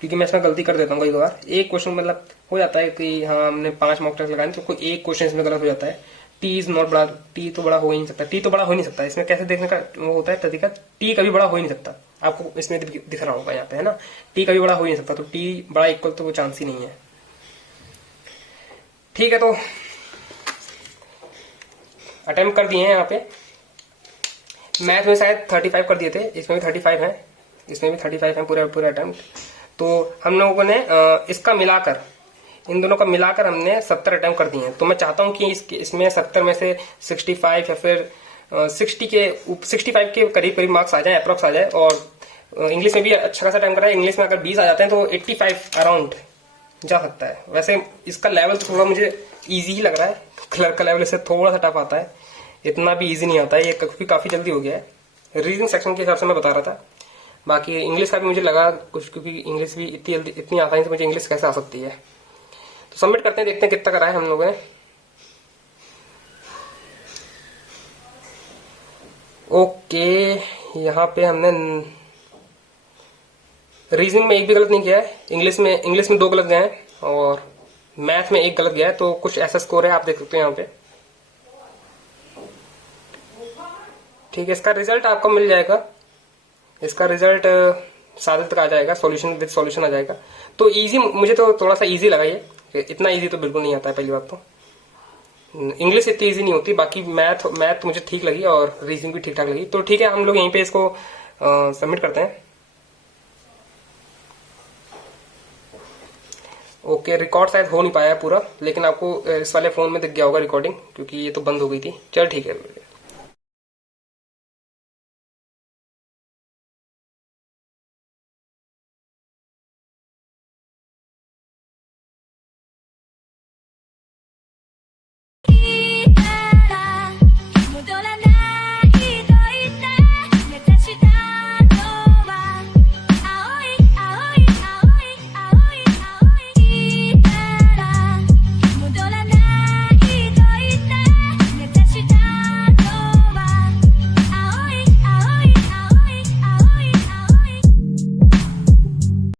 क्योंकि मैं इसमें गलती कर देता हूँ कई बार। एक क्वेश्चन मतलब हो जाता है कि हाँ हमने 5 मॉक टेस्ट लगाए तो कोई एक क्वेश्चन इसमें गलत हो जाता है। टी इज नॉट बड़ा, टी तो बड़ा हो ही नहीं सकता, टी तो बड़ा हो ही नहीं सकता। इसमें कैसे देखने का वो होता है तरीका, टी कभी बड़ा हो ही नहीं सकता। आपको इसमें दिख रहा होगा यहाँ पे, है ना, टी कभी बड़ा हो ही नहीं सकता, तो टी बड़ा इक्वल तो वो चांस ही नहीं है, ठीक है। तो अटेम्प्ट कर दिए हैं यहाँ पे। मैथ में शायद 35 कर दिए थे, इसमें भी 35 है, इसमें भी 35 है पूरे अटेम्प्ट। तो हम लोगों ने इसका मिलाकर, इन दोनों का मिलाकर हमने 70 अटेम्प्ट कर दिए हैं। तो मैं चाहता हूं कि इसमें 70 में से 65 या फिर 65 के करीब मार्क्स आ जाए, अप्रोक्स आ जाए। और इंग्लिश में भी अच्छा खासा अटेम्प्ट करा है। इंग्लिश में अगर 20 आ जाते हैं तो 85 अराउंड जा सकता है। वैसे इसका लेवल तो थोड़ा मुझे ईजी ही लग रहा है, क्लर्क का लेवल इससे थोड़ा सा टफ आता है, इतना भी ईजी नहीं आता है, ये काफी जल्दी हो गया है। रीजनिंग सेक्शन के हिसाब से मैं बता रहा था। बाकी इंग्लिश का भी मुझे लगा कुछ, क्योंकि इंग्लिश भी इतनी आसानी से मुझे इंग्लिश कैसे आ सकती है। तो सबमिट करते हैं, देखते हैं कितना करा है हम लोगों ने। ओके, यहाँ पे हमने रीजनिंग में एक भी गलत नहीं किया है, इंग्लिश में 2 गलत गए हैं और मैथ में 1 गलत गया है। तो कुछ ऐसा स्कोर है, आप देख सकते हो यहाँ पे, ठीक है। इसका रिजल्ट आपको मिल जाएगा, इसका रिजल्ट 7 तक आ जाएगा, सॉल्यूशन विद सॉल्यूशन आ जाएगा। तो इजी, मुझे तो थोड़ा सा इजी लगा ये, इतना इजी तो बिल्कुल नहीं आता है। पहली बात तो इंग्लिश इतनी इजी नहीं होती, बाकी मैथ मुझे ठीक लगी और रीजनिंग भी ठीक ठाक लगी। तो ठीक है, हम लोग यहीं पे इसको सबमिट करते हैं। ओके, रिकॉर्ड शायद हो नहीं पाया पूरा, लेकिन आपको इस वाले फोन में दिख गया होगा रिकॉर्डिंग, क्योंकि ये तो बंद हो गई थी। चल ठीक है।